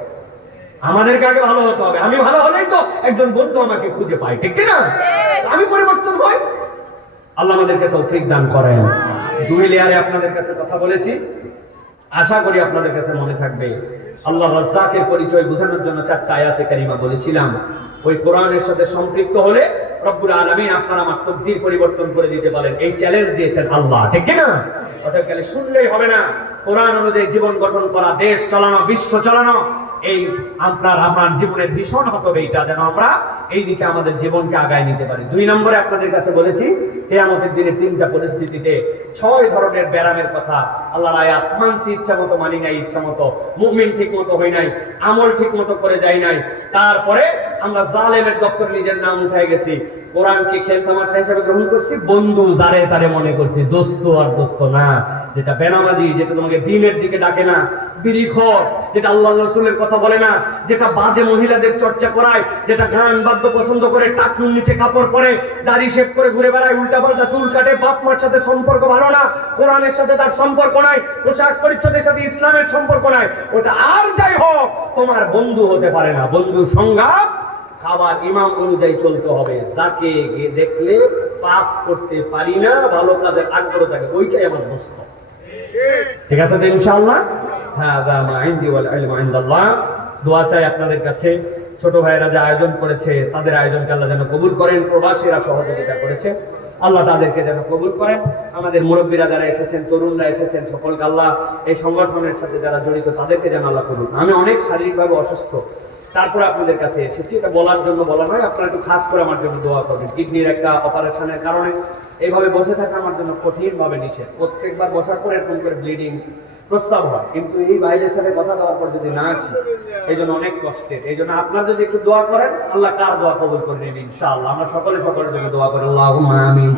আমাদেরকে আগে ভালো হতে হবে, আমি ভালো হলেই তো একজন বন্ধু আমাকে খুঁজে পায়, ঠিক কিনা? আমি পরিবর্তন হই। আল্লাহ আমাদেরকে তৌফিক দান করেন। দুই লেয়ারে আপনাদের কাছে কথা বলেছি, আশা করি আপনাদের কাছে মনে থাকবে। আল্লাহ রাজ্জাকের পরিচয় বোঝানোর জন্য 4টা আয়াতে কারিমা বলেছিলাম। ওই কোরআনের সাথে সম্পৃক্ত হলে রব্বুল আলামিন আপনার আমার তাকদীর পরিবর্তন করে দিতে পারেন, এই চ্যালেঞ্জ দিয়েছেন আল্লাহ, ঠিক কি না? অতএব খালি শুনলেই হবে না, কোরআন অনুযায়ী জীবন গঠন করা, দেশ চালানো, বিশ্ব চালানো, এই আপনার আমার জীবনের ভীষণ হবে, এটা যেন আমরা এই দিকে আমাদের জীবনকে আগায় নিতে পারি। 2 নম্বরে আপনাদের কাছে বলেছি, কিয়ামতের দিনে 3টা পরিস্থিতিতে 6 ধরনের ব্যারামের কথা। আল্লাহর আয়াত মানছি, ইচ্ছা মতো মানি নাই, ইচ্ছা মতো মুমিন ঠিক মতো হই নাই, আমল ঠিক মতো করে যাই নাই, তারপরে আমরা জালেমের দপ্তর নিজের নাম উঠাই গেছি, কোরআনকে খেলতামাশা হিসেবে গ্রহণ করছি, বন্ধু যারে তারে মনে করছি, দোস্ত আর দোস্ত না, যেটা বেনামাজি, যেটা তোমাকে দিনের দিকে ডাকে না, বিড়িখোর, যেটা আল্লাহ রাসূলের কথা বলে না, যেটা বাজে মহিলাদের চর্চা করায়, যেটা গান বাদ্য পছন্দ করে, টাকনুর নিচে কাপড় পরে, দাড়ি শেভ করে ঘুরে বেড়ায়, উল্টা পাল্টা চুল কাটে, বাপ মার সাথে সম্পর্ক ভালো না, কোরআনের সাথে তার সম্পর্ক নাই, পোশাক পরিচ্ছদের সাথে ইসলামের সম্পর্ক নাই, ওটা আর যাই হোক তোমার বন্ধু হতে পারে না। বন্ধুর সংজ্ঞা খাবার ইমাম অনুযায়ী চলতে হবে, যাকে দেখলে পাপ করতে পারি না, ভালো কাজের আগ্রহ থাকে, ওইটাই আমার দোস্ত। ঠিক আছে তো ইনশাআল্লাহ? হাযা মা ইনদি ওয়াল ইলমু ইনদাল্লাহ। দোয়া চাই আপনাদের কাছে, ছোট ভাইয়েরা যে আয়োজন করেছে তাদের আয়োজনকে আল্লাহ যেন কবুল করেন, প্রবাসীরা সহযোগিতা করেছে আল্লাহ তাদেরকে যেন কবুল করেন। আমাদের মুরব্বীরা যারা এসেছেন, তরুণরা এসেছেন, সকলকে আল্লাহ এই সংগঠনের সাথে যারা জড়িত তাদেরকে যেন আল্লাহ কবুল। আমি অনেক শারীরিকভাবে অসুস্থ, তারপরে আপনাদের কাছে এসেছি। এটা বলার জন্য বলা নয়, আপনারা একটু খাস করে আমার জন্য দোয়া করবেন। কিডনির একটা অপারেশনের কারণে এইভাবে বসে থাকা আমার জন্য কঠিনভাবে নিষেধ। প্রত্যেকবার বসার পরে এরকম করে ব্লিডিং, প্রস্রাব হয়, কিন্তু এই ভাইদের সাথে কথা দেওয়ার পর যদি না আসি, এই জন্য অনেক কষ্টের। এই জন্য আপনারা যদি একটু দোয়া করেন, আল্লাহ কার দোয়া কবুল করে নেবেন ইনশাআল্লাহ। আমরা সকলের জন্য দোয়া করি, আল্লাহুম্মা আমিন।